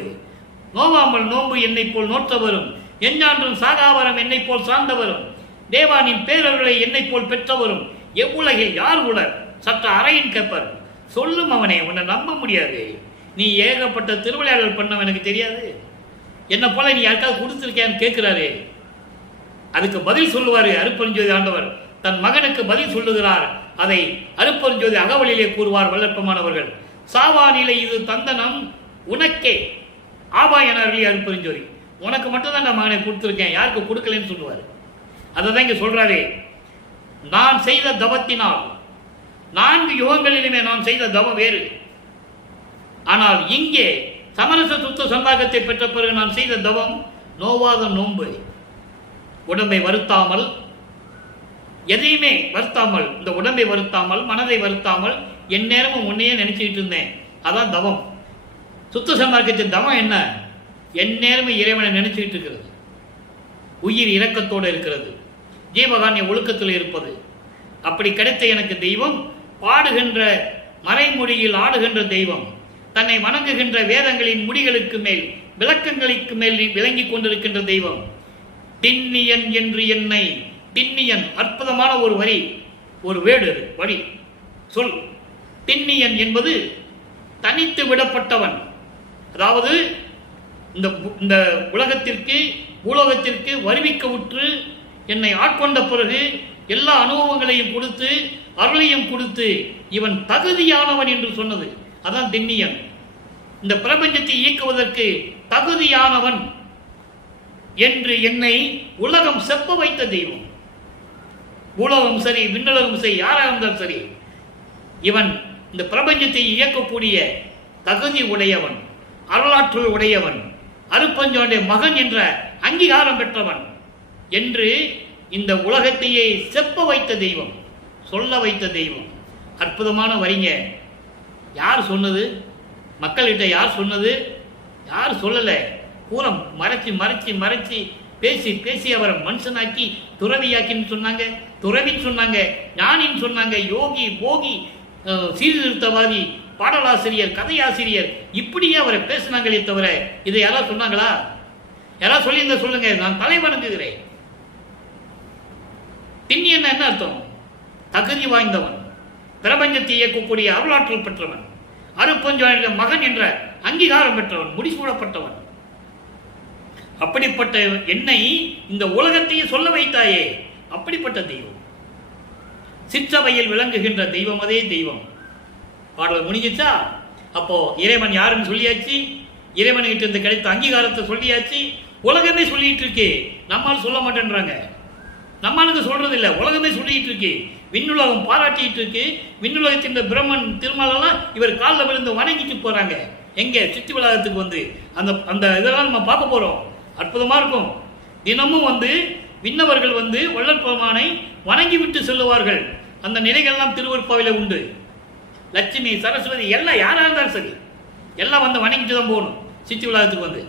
நோவாமல் நோன்பு என்னை போல் நோற்றவரும், எஞ்ஞான்றும் சாகாவரம் என்னை போல் சார்ந்தவரும், தேவானின் பேரர்களை என்னை போல் பெற்றவரும் எவ்வுலகில் யார் உலர் சற்ற அறையின் கேப்பர். சொல்லும் அவனே, உன்னை நம்ப முடியாது. நீ ஏகப்பட்ட திருவிளையாடல் பண்ண எனக்கு தெரியாது, என்ன போல நீ யாருக்காவது கொடுத்துருக்கேன்னு கேட்கிறாரு. அதுக்கு பதில் சொல்லுவாரு அருட்பெருஞ்சோதி ஆண்டவர். தன் மகனுக்கு பதில் சொல்லுகிறார். அதை அருப்பெருஞ்சோதி அகவலிலே கூறுவார் வல்லற்பமானவர்கள். சாவா நிலை இது தந்தனம் உனக்கே ஆபா என அருளிய அருப்பெருஞ்சோதி. உனக்கு மட்டும்தான் நான் மகனை கொடுத்துருக்கேன், யாருக்கு கொடுக்கலன்னு சொல்லுவார். அதை தான் இங்கே சொல்றாரு. நான் செய்த தவத்தினால் 4 யுகங்களிலுமே நான் செய்த தவம் வேறு. ஆனால் இங்கே சமரச சுத்த சந்தாகத்தை பெற்ற பிறகு நான் செய்த தவம் நோவாத நோன்பு. உடம்பை வருத்தாமல், எதையுமே வருத்தாமல், இந்த உடம்பை வருத்தாமல், மனதை வருத்தாமல் என் நேரமும் உன்னையே நினைச்சுக்கிட்டு இருந்தேன். அதான் தவம். சுத்த சந்தாகத்தின் தவம் என்ன? என் நேரமும் இறைவனை நினைச்சுக்கிட்டு இருக்கிறது. உயிர் இரக்கத்தோடு இருக்கிறது, ஜீவகான்ய ஒழுக்கத்தில் இருப்பது. அப்படி கிடைத்த எனக்கு தெய்வம் பாடுகின்ற மறைமொழியில் ஆடுகின்ற தெய்வம், தன்னை வணங்குகின்ற வேதங்களின் முடிகளுக்கு மேல் விளக்கங்களுக்கு மேல் விளங்கி கொண்டிருக்கின்ற தெய்வம். திண்ணியன் என்று என்னை, திண்ணியன் அற்புதமான ஒரு வரி, ஒரு வேடு, வரி சொல். திண்ணியன் என்பது தனித்து விடப்பட்டவன். அதாவது இந்த உலகத்திற்கு பூலோகத்திற்கு வருவிக்க உற்று என்னை ஆட்கொண்ட பிறகு எல்லா அனுபவங்களையும் கொடுத்து அருளையும் கொடுத்து இவன் தகுதியானவன் என்று சொன்னது. அதான் திண்ணியன். இந்த பிரபஞ்சத்தை இயக்குவதற்கு தகுதியானவன் என்று என்னை உலகம் செப்ப வைத்த தெய்வம். உலகம் சரி, விண்ணுலகம் சரி, யாராக இருந்தாலும் சரி, இவன் இந்த பிரபஞ்சத்தை இயக்கக்கூடிய தகுதி உடையவன், அருளாற்றல் உடையவன், அருப்பஞ்சோனுடைய மகன் என்ற அங்கீகாரம் பெற்றவன் என்று இந்த உலகத்தையே செப்ப வைத்த தெய்வம், சொல்ல வைத்த தெய்வம். அற்புதமான வரிங்க. யார் சொன்னது? மக்கள்கிட்ட யார் சொன்னது? யார் சொல்லல. பூரா மறைச்சி மறைச்சி மறைச்சி பேசி பேசி அவரை மனுஷனாக்கி துறவியாக்கின்னு சொன்னாங்க, துறவின்னு சொன்னாங்க, ஞானின்னு சொன்னாங்க, யோகி, போகி, சீர்திருத்தவாதி, பாடலாசிரியர், கதையாசிரியர், இப்படியே அவரை பேசினாங்களே தவிர இதை யாராவது சொன்னாங்களா? யாராவது சொல்லியிருந்த சொல்லுங்க, நான் தலை வணங்குகிறேன். திண்ணியன் என்ன அர்த்தம்? தகுதி வாய்ந்தவன், பிரபஞ்சத்தை இயக்கக்கூடிய அருளாற்றல் பெற்றவன், அருப்பஞ்சோனுடைய மகன் என்ற அங்கீகாரம் பெற்றவன், முடிசூடப்பட்டவன். அப்படிப்பட்ட என்னை இந்த உலகத்தையே சொல்ல வைத்தாயே, அப்படிப்பட்ட தெய்வம். சிற்றவையில் விளங்குகின்ற தெய்வம், அதே தெய்வம். பாடல் முடிஞ்சிச்சா? அப்போ இறைவன் யாருன்னு சொல்லியாச்சு, இறைவன்கிட்ட இருந்து கிடைத்த அங்கீகாரத்தை சொல்லியாச்சு. உலகமே சொல்லிட்டு இருக்கு, நம்மால் சொல்ல மாட்டேன்றாங்க. நம்மளுக்கு சொல்றது இல்லை, உலகமே சொல்லிட்டு இருக்கு. விண்ணுலகம் பாராட்டிட்டு இருக்கு. விண்ணுலகத்தின் பிரம்மன் திருமாலெல்லாம் இவர் காலில் விழுந்து வணங்கிட்டு போறாங்க. எங்க? சித்தி விழாகத்துக்கு வந்து அந்த அந்த இதெல்லாம் நம்ம பார்க்க போறோம். அற்புதமா இருக்கும். தினமும் வந்து விண்ணவர்கள் வந்து வள்ளல் பெருமானை வணங்கி விட்டு செல்லுவார்கள். அந்த நிலைகள்லாம் திருவருட்பாவில உண்டு. லட்சுமி, சரஸ்வதி எல்லாம் யாரா இருந்தாலும் சரி, எல்லாம் வந்து வணங்கிட்டு தான் போகணும் சித்தி விழாகத்துக்கு வந்து.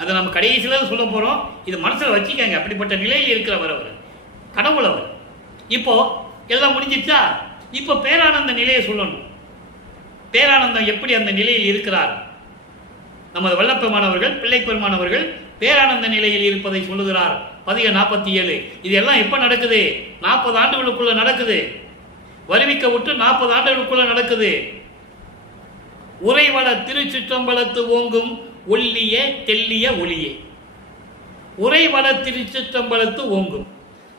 அதை நம்ம கடைசியில் சொல்ல போறோம். இது மனசில் வச்சுக்காங்க. அப்படிப்பட்ட நிலையில் இருக்கிறவர் அவர், கடவுள் அவர். இப்போ எல்லாம் முடிஞ்சிச்சா? இப்போ பேரானந்த நிலையை சொல்லணும். பேரானந்தம் எப்படி அந்த நிலையில் இருக்கிறார்? நமது வல்லப்பெருமானவர்கள், பிள்ளை பெருமானவர்கள் பேரானந்த நிலையில் இருப்பதை சொல்லுகிறார். 47. இது எல்லாம் எப்ப நடக்குது? 40 ஆண்டுகளுக்குள்ள நடக்குது. வருவிக்க விட்டு 40 ஆண்டுகளுக்குள்ள நடக்குது. உறைவள திருச்சிற்றம்பலத்து ஓங்கும் ஒல்லிய தெல்லிய ஒளியே. உறைவள திருச்சிற்றம்பலத்து ஓங்கும்,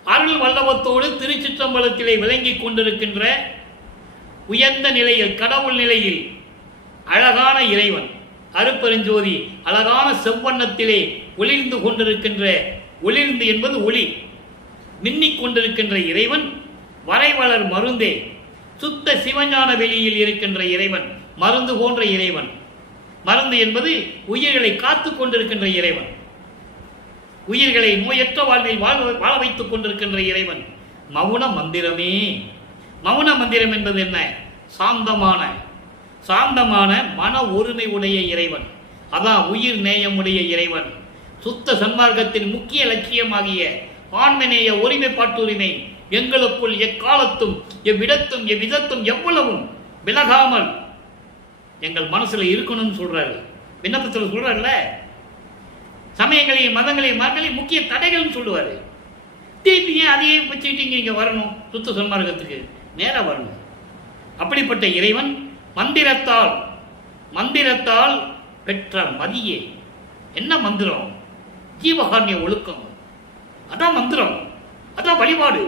அருள் வல்லவத்தோடு திருச்சிற்றம்பலத்திலே விளங்கிக் கொண்டிருக்கின்ற உயர்ந்த நிலையில், கடவுள் நிலையில் அழகான இறைவன் அருப்பெருஞ்சோதி அழகான செவ்வண்ணத்திலே ஒளிர்ந்து கொண்டிருக்கின்ற, ஒளிர்ந்து என்பது ஒளி, மின்னிக் கொண்டிருக்கின்ற இறைவன் வரைவளர் மருந்தே. சுத்த சிவஞான வெளியில் இருக்கின்ற இறைவன், மருந்து போன்ற இறைவன். மருந்து என்பது உயிர்களை காத்து கொண்டிருக்கின்ற இறைவன், உயிர்களை நோயற்ற வாழ்வில் வாழ வைத்துக் கொண்டிருக்கின்ற இறைவன். மௌன மந்திரமே. மௌன மந்திரம் என்பது என்ன? சாந்தமான, சாந்தமான மன ஒருமை உடைய இறைவன். அதான் உயிர் நேயமுடைய இறைவன். சுத்த சன்மார்க்கத்தின் முக்கிய லட்சியமாகிய ஆன்மநேய ஒருமைப்பாட்டுரிமை எங்களுக்குள் எக்காலத்தும் எவ்விடத்தும் எவ்விதத்தும் எவ்வளவும் விலகாமல் எங்கள் மனசுல இருக்கணும்னு சொல்றாரு. விண்ணப்பத்தில் சொல்றாருல்ல, சமயங்களையும் மதங்களையும் மக்களையும் முக்கிய தடைகள்னு சொல்லுவாரு. திருப்பி ஏன் அதையே வச்சுக்கிட்டு இங்க வரணும்? சுத்த சன்மார்க்கத்துக்கு நேரம் வரணும். அப்படிப்பட்ட இறைவன் மந்திரத்தால், மந்திரத்தால் பெற்ற மதியே. என்ன மந்திரம்? ஜீவகான்ய ஒழுக்கம். அதான் மந்திரம், அதான் வழிபாடு.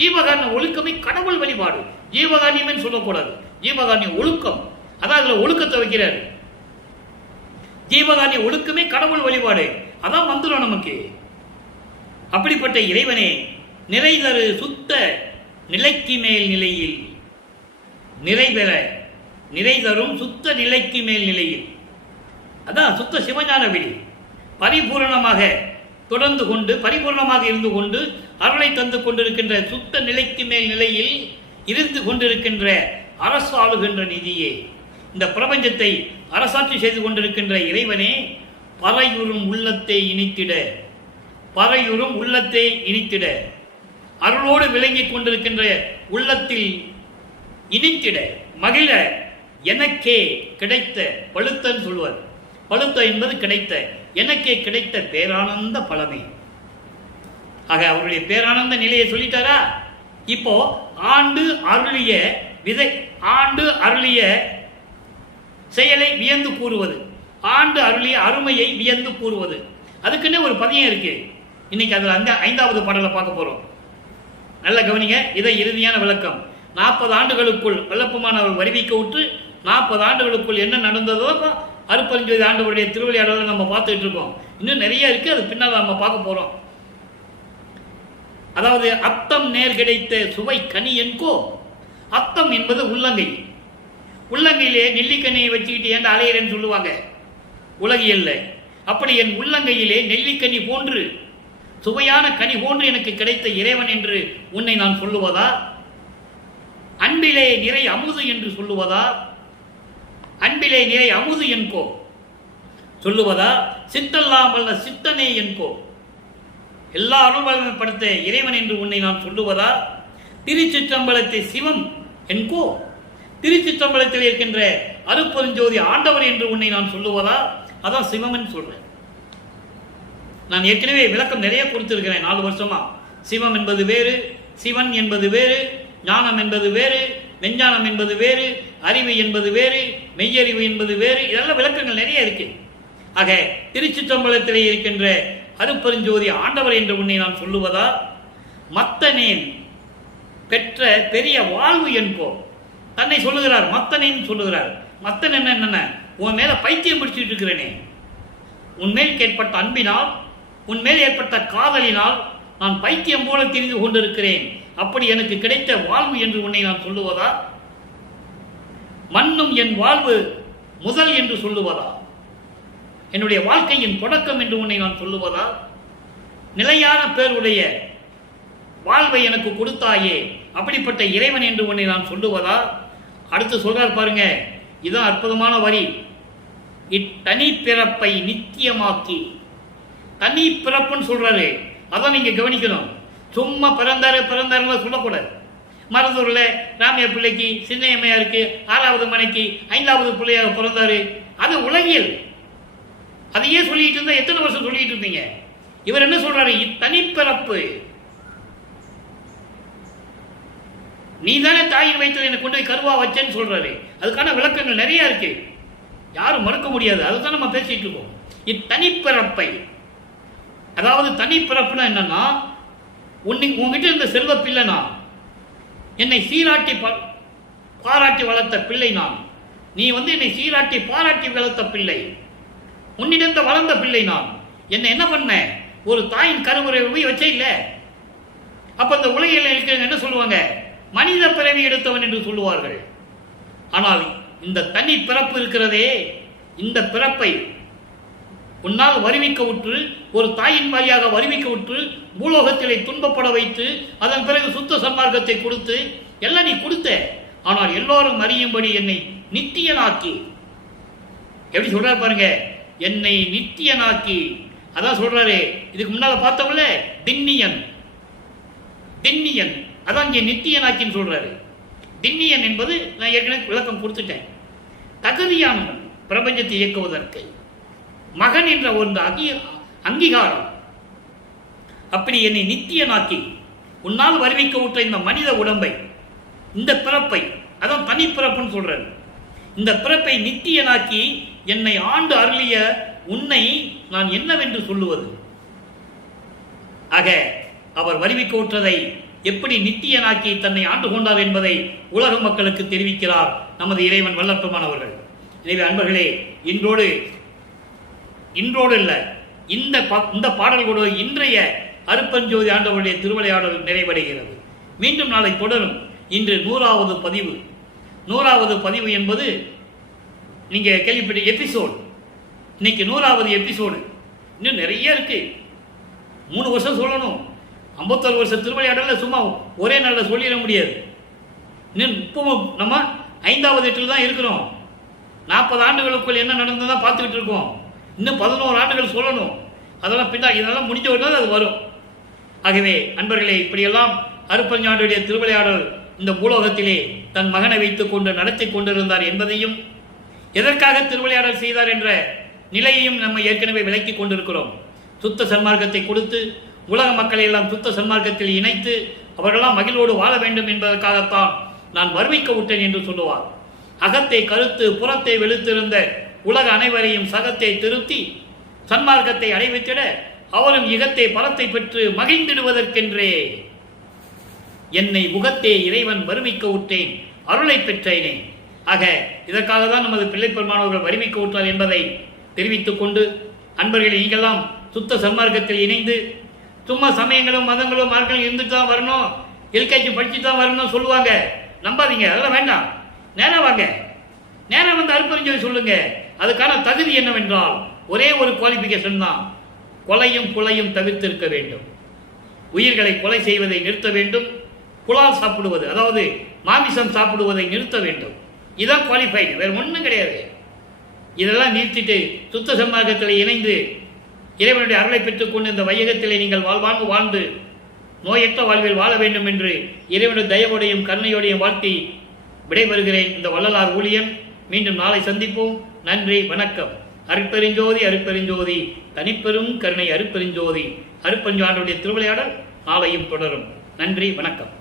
ஜீவகாருண்ய ஒழுக்கமே கடவுள் வழிபாடு. ஜீவகாருண்யமே சொல்லக்கூடாது, ஜீவகாருண்ய ஒழுக்கம். அதான் அதுல ஒழுக்கத்தை வைக்கிறாரு. ஜீவகாருண்ய ஒழுக்கமே கடவுள் வழிபாடு, அதான் வந்துடும் நமக்கு. அப்படிப்பட்ட இறைவனே நிறைதரு சுத்த நிலைக்கு மேல் நிலையில் நிறைபெற, நிறைதரும் சுத்த நிலைக்கு மேல் நிலையில், அதான் சுத்த சிவஞான வெளி பரிபூரணமாக தொடர்ந்து கொண்டு, பரிபூர்ணமாக இருந்து கொண்டு அருளை தந்து கொண்டிருக்கின்ற சுத்த நிலைக்கு மேல் நிலையில் இருந்து கொண்டிருக்கின்ற அரசு ஆளுகின்ற நிதியே, இந்த பிரபஞ்சத்தை அரசாட்சி செய்து கொண்டிருக்கின்ற இறைவனே, பறையுறும் உள்ளத்தை இனித்திட, பறையுறும் உள்ளத்தை இனித்திட, அருளோடு விளங்கிக் கொண்டிருக்கின்ற உள்ளத்தில் இனித்திட மகிழ எனக்கே கிடைத்த பழுத்தன் சொல்வார். பழுத்த என்பது கிடைத்த, எனக்கே கிடைத்த பேரானந்த பலமே. ஆக அவருடைய பேரானந்த நிலையை சொல்லிட்டாரா. இப்போ ஆண்டு அருளிய விதை, ஆண்டு அருளிய செயலை வியந்து கூறுவது, ஆண்டு அருளிய அருமையை வியந்து கூறுவது, அதுக்குன்னே ஒரு பதியம் இருக்கு. இன்னைக்கு அதில் அந்த 5வது பாடலை பார்க்க போறோம். நல்ல கவனிங்க, இதை இறுதியான விளக்கம். 40 ஆண்டுகளுக்குள் வெள்ளப்பமானவர் வருவிக்க விட்டு 40 ஆண்டுகளுக்குள் என்ன நடந்ததோ அருட்பெருஞ்சோதி ஆண்டவருடைய திருவிளையாடலை நம்ம பார்த்துட்டு இருக்கோம். இன்னும் நிறைய இருக்கு, அது பின்னால் நம்ம பார்க்க போறோம். அதாவது அத்தம் நேர் கிடைத்த சுவை கனி என்கோ. அத்தம் என்பது உள்ளங்கை. உள்ளங்கையிலே நெல்லிக்கனியை வச்சுக்கிட்டு ஏன்டா அலையிறேன்னு சொல்லுவாங்க உலகியல்ல. அப்படி என் உள்ளங்கையிலே நெல்லிக்கனி போன்று, சுவையான கனி போன்று எனக்கு கிடைத்த இறைவன் என்று உன்னை நான் சொல்லுவதா? அன்பிலே நிறை அமுது என்று சொல்லுவதா? அன்பிலே நிறை அமுது என்கோ சொல்லுவதா? சித்தல்லாமல் சித்தனே என்கோ, எல்லா அனுபவப்படுத்த இறைவன் என்று உன்னை நான் சொல்லுவதா? திருச்சிற்றம்பலத்தை சிவம் என்கோ, திருச்சிற்றம்பலத்தில் இருக்கின்ற அருட்பெருஞ்சோதி ஆண்டவர் என்று உன்னை நான் சொல்லுவதா? அதான் சிவம்னு சொல்றேன். நான் ஏற்கனவே விளக்கம் நிறைய கொடுத்திருக்கிறேன் 4 வருஷமா. சிவம் என்பது வேறு, சிவன் என்பது வேறு, ஞானம் என்பது வேறு, மெஞ்ஞானம் என்பது வேறு, அறிவு என்பது வேறு, மெய்யறிவு என்பது வேறு, இதெல்லாம் விளக்கங்கள் நிறைய இருக்கு. ஆக திருச்சிற்றம்பலத்திலே இருக்கின்ற அருட்பெருஞ்சோதி ஆண்டவர் என்று உன்னை நான் சொல்லுவதா? மத்தனேன் பெற்ற பெரிய வாழ்வு என்போ, தன்னை சொல்லுகிறார், மத்தனேன் சொல்லுகிறார். மத்தன் என்ன? உன் மேல பைத்தியம் பிடிச்சிட்டு இருக்கிறேனே, உன்மேல் ஏற்பட்ட அன்பினால், உன்மேல் ஏற்பட்ட காதலினால் நான் பைத்தியம் போல திரிந்து கொண்டிருக்கிறேன். அப்படி எனக்கு கிடைத்த வாழ்வு என்று உன்னை நான் சொல்லுவதா? மண்ணும் என் வாழ்வு முதல் என்று சொல்லுவதா? என்னுடைய வாழ்க்கையின் தொடக்கம் என்று உன்னை நான் சொல்லுவதா? நிலையான பேருடைய வாழ்வை எனக்கு கொடுத்தாயே, அப்படிப்பட்ட இறைவன் என்று உன்னை நான் சொல்லுவதா? அடுத்து சொல்றார் பாருங்க, இதுதான் அற்புதமான வரி. இத்தனி பிறப்பை நித்தியமாக்கி, தனி பிறப்புன்னு சொல்றாரு. அதான் நீங்க கவனிக்கணும். சும்மா பிறந்தாருல சொல்லக்கூடாது. மருதூர்ல ராமிய பிள்ளைக்கு சின்னையம்மையாருக்கு 6வது மனைக்கு 5வது பிள்ளையாக பிறந்தாரு, அது உலகியல். அதையே சொல்லிட்டு இருந்தா எத்தனை வருஷம் சொல்லிட்டு இருந்தீங்க? இவர் என்ன சொல்றாரு? இத்தனிப்பிறப்பு, நீ தானே தாயின் வயிற்றில் என்னை கொண்டு போய் கருவா வச்சேன்னு சொல்றாரு. அதுக்கான விளக்கங்கள் நிறைய இருக்கு, யாரும் மறுக்க முடியாது. அதுதான் நம்ம பேசிட்டு இருக்கோம். இத்தனிப்பிறப்பை, அதாவது தனிப்பிறப்புனா என்னன்னா, உங்ககிட்ட இருந்த செல்வ பிள்ளை நான், என்னை சீராட்டி பாராட்டி வளர்த்த பிள்ளை நான், நீ என்னை சீராட்டி பாராட்டி வளர்த்த பிள்ளை, உன்னிடந்த வளர்ந்த பிள்ளை நான். என்னை என்ன பண்ண? ஒரு தாயின் கருமுறை போய் வச்சே இல்லை. அப்ப இந்த உலகில் இருக்கிறவங்க என்ன சொல்லுவாங்க? மனித பிறவி எடுத்தவன் என்று சொல்லுவார்கள். ஆனால் இந்த தனி பிறப்பு இருக்கிறதே, இந்த பிறப்பை உன்னால் வருவிக்க விட்டு, ஒரு தாயின் வாரியாக வருவிக்க விட்டு, பூலோகத்திலே துன்பப்பட வைத்து, அதன் பிறகு சுத்த சன்மார்க்கத்தை கொடுத்து எல்லாம் நீ கொடுத்த. ஆனால் எல்லோரும் அறியும்படி என்னை நித்தியனாக்கி, எப்படி சொல்றாரு பாருங்க, என்னை நித்தியனாக்கி. அதான் சொல்றாரு, இதுக்கு முன்னால பார்த்தோம்ல திண்ணியன், திண்ணியன், அதான் இங்கே நித்தியனாக்கின்னு சொல்றாரு. திண்ணியன் என்பது நான் ஏற்கனவே விளக்கம் கொடுத்துட்டேன். தகுதியானவன் பிரபஞ்சத்தை இயக்குவதற்கு, மகன் என்ற ஒரு அங்கீகாரம். அப்படி என்னை நித்தியனாக்கி உன்னால் வருவிக்க விட்ட இந்த மனித உடம்பை, இந்த பிறப்பை, அதான் தனி பிறப்புன்னு சொல்றாரு, இந்த பிறப்பை நித்தியனாக்கி என்னை ஆண்டு அருளிய உன்னை நான் என்னவென்று சொல்லுவது? ஆக அவர் வருவிக்க விட்டதை எப்படி நித்தியனாக்கி தன்னை ஆண்டு கொண்டார் என்பதை உலக மக்களுக்கு தெரிவிக்கிறார் நமது இறைவன் வல்லற்பெருமானவர்கள். எனவே அன்பர்களே, இன்றோடு இல்லை, இந்த பாடல்களோடு இன்றைய அருட்பெருஞ்சோதி ஆண்டவருடைய திருவிளையாடல் நிறைவடைகிறது. மீண்டும் நாளை தொடரும். இன்று 100வது பதிவு. 100வது பதிவு என்பது நீங்கள் கேள்விப்பட்ட எபிசோடு. இன்னைக்கு 100வது எபிசோடு. இன்னும் நிறைய இருக்கு. 3 வருஷம் சொல்லணும். 51 வருஷம் திருவிளையாடல சும்மா ஒரே நாளில் சொல்லிட முடியாது. இன்னும் இப்போ நம்ம 5வது எட்டில் தான் இருக்கிறோம். 40 ஆண்டுகளுக்குள் என்ன நடந்ததுதான் பார்த்துக்கிட்டு இருக்கோம். இன்னும் 11 ஆண்டுகள் சொல்லணும். அதெல்லாம் பின்னாடி இதெல்லாம் முடிஞ்ச உடனே அது வரும். ஆகவே அன்பர்களே, இப்படியெல்லாம் அருட்பெருஞ்சாண்டுடைய திருவிளையாடல் இந்த பூலோகத்திலே தன் மகனை வைத்துக் கொண்டு நடத்தி கொண்டிருந்தார் என்பதையும், எதற்காக திருவிளையாடல் செய்தார் என்ற நிலையையும் நம்ம ஏற்கனவே விளக்கி கொண்டிருக்கிறோம். சுத்த சன்மார்க்கத்தை கொடுத்து உலக மக்களை எல்லாம் சுத்த சன்மார்க்கத்தில் இணைத்து அவர்களெல்லாம் மகிழ்வோடு வாழ வேண்டும் என்பதற்காகத்தான் நான் வருவிக்க விட்டேன் என்று சொல்லுவார். அகத்தை கருத்து புறத்தை வெளுத்திருந்த உலக அனைவரையும் சகத்தை திருத்தி சன்மார்க்கத்தை அடைவித்திட அவரும் இகத்தை பலத்தை பெற்று மகிழ்ந்திடுவதற்கென்றே என்னை முகத்தே இறைவன் வருவிக்க விட்டேன், அருளை பெற்றேனே. ஆக இதற்காக தான் நமது பிள்ளைப்பெருமானவர்கள் வருவிக்க விட்டார் என்பதை தெரிவித்துக் கொண்டு, அன்பர்கள் நீங்கெல்லாம் சுத்த சன்மார்க்கத்தில் இணைந்து சும்மா சமயங்களும் மதங்களும் மார்க்களும் இருந்துட்டு தான் வரணும், எல்கேஜி படிச்சு தான் வரணும் சொல்லுவாங்க. நம்பாதீங்க, அதெல்லாம் வேண்டாம். நேரம் வாங்க, நேரம் வந்து அருட்பெருஞ்சோதி சொல்லுங்க. அதுக்கான தகுதி என்னவென்றால் ஒரே ஒரு குவாலிஃபிகேஷன் தான். கொலையும் புலையும் தவிர்த்திருக்க வேண்டும். உயிர்களை கொலை செய்வதை நிறுத்த வேண்டும். புலால் சாப்பிடுவது, அதாவது மாமிசம் சாப்பிடுவதை நிறுத்த வேண்டும். இதான் குவாலிஃபைடு, வேற ஒன்றும் கிடையாது. இதெல்லாம் நிறுத்திட்டு சுத்த சன்மார்க்கத்தில் இணைந்து இறைவனுடைய அருளை பெற்றுக்கொண்டு இந்த வையகத்திலே நீங்கள் வாழ்ந்து நோயற்ற வாழ்வில் வாழ வேண்டும் என்று இறைவனுடைய தயவோடையும் கருணையோடையும் வாழ்த்தி விடைபெறுகிறேன். இந்த வள்ளலார் ஊழியன். மீண்டும் நாளை சந்திப்போம். நன்றி, வணக்கம். அருட்பெருஞ்சோதி அருட்பெருஞ்சோதி தனிப்பெரும் கருணை அருட்பெருஞ்சோதி. அருட்பெருஞ்சாண்டுடைய திருவிளையாடல் நாளையும் தொடரும். நன்றி, வணக்கம்.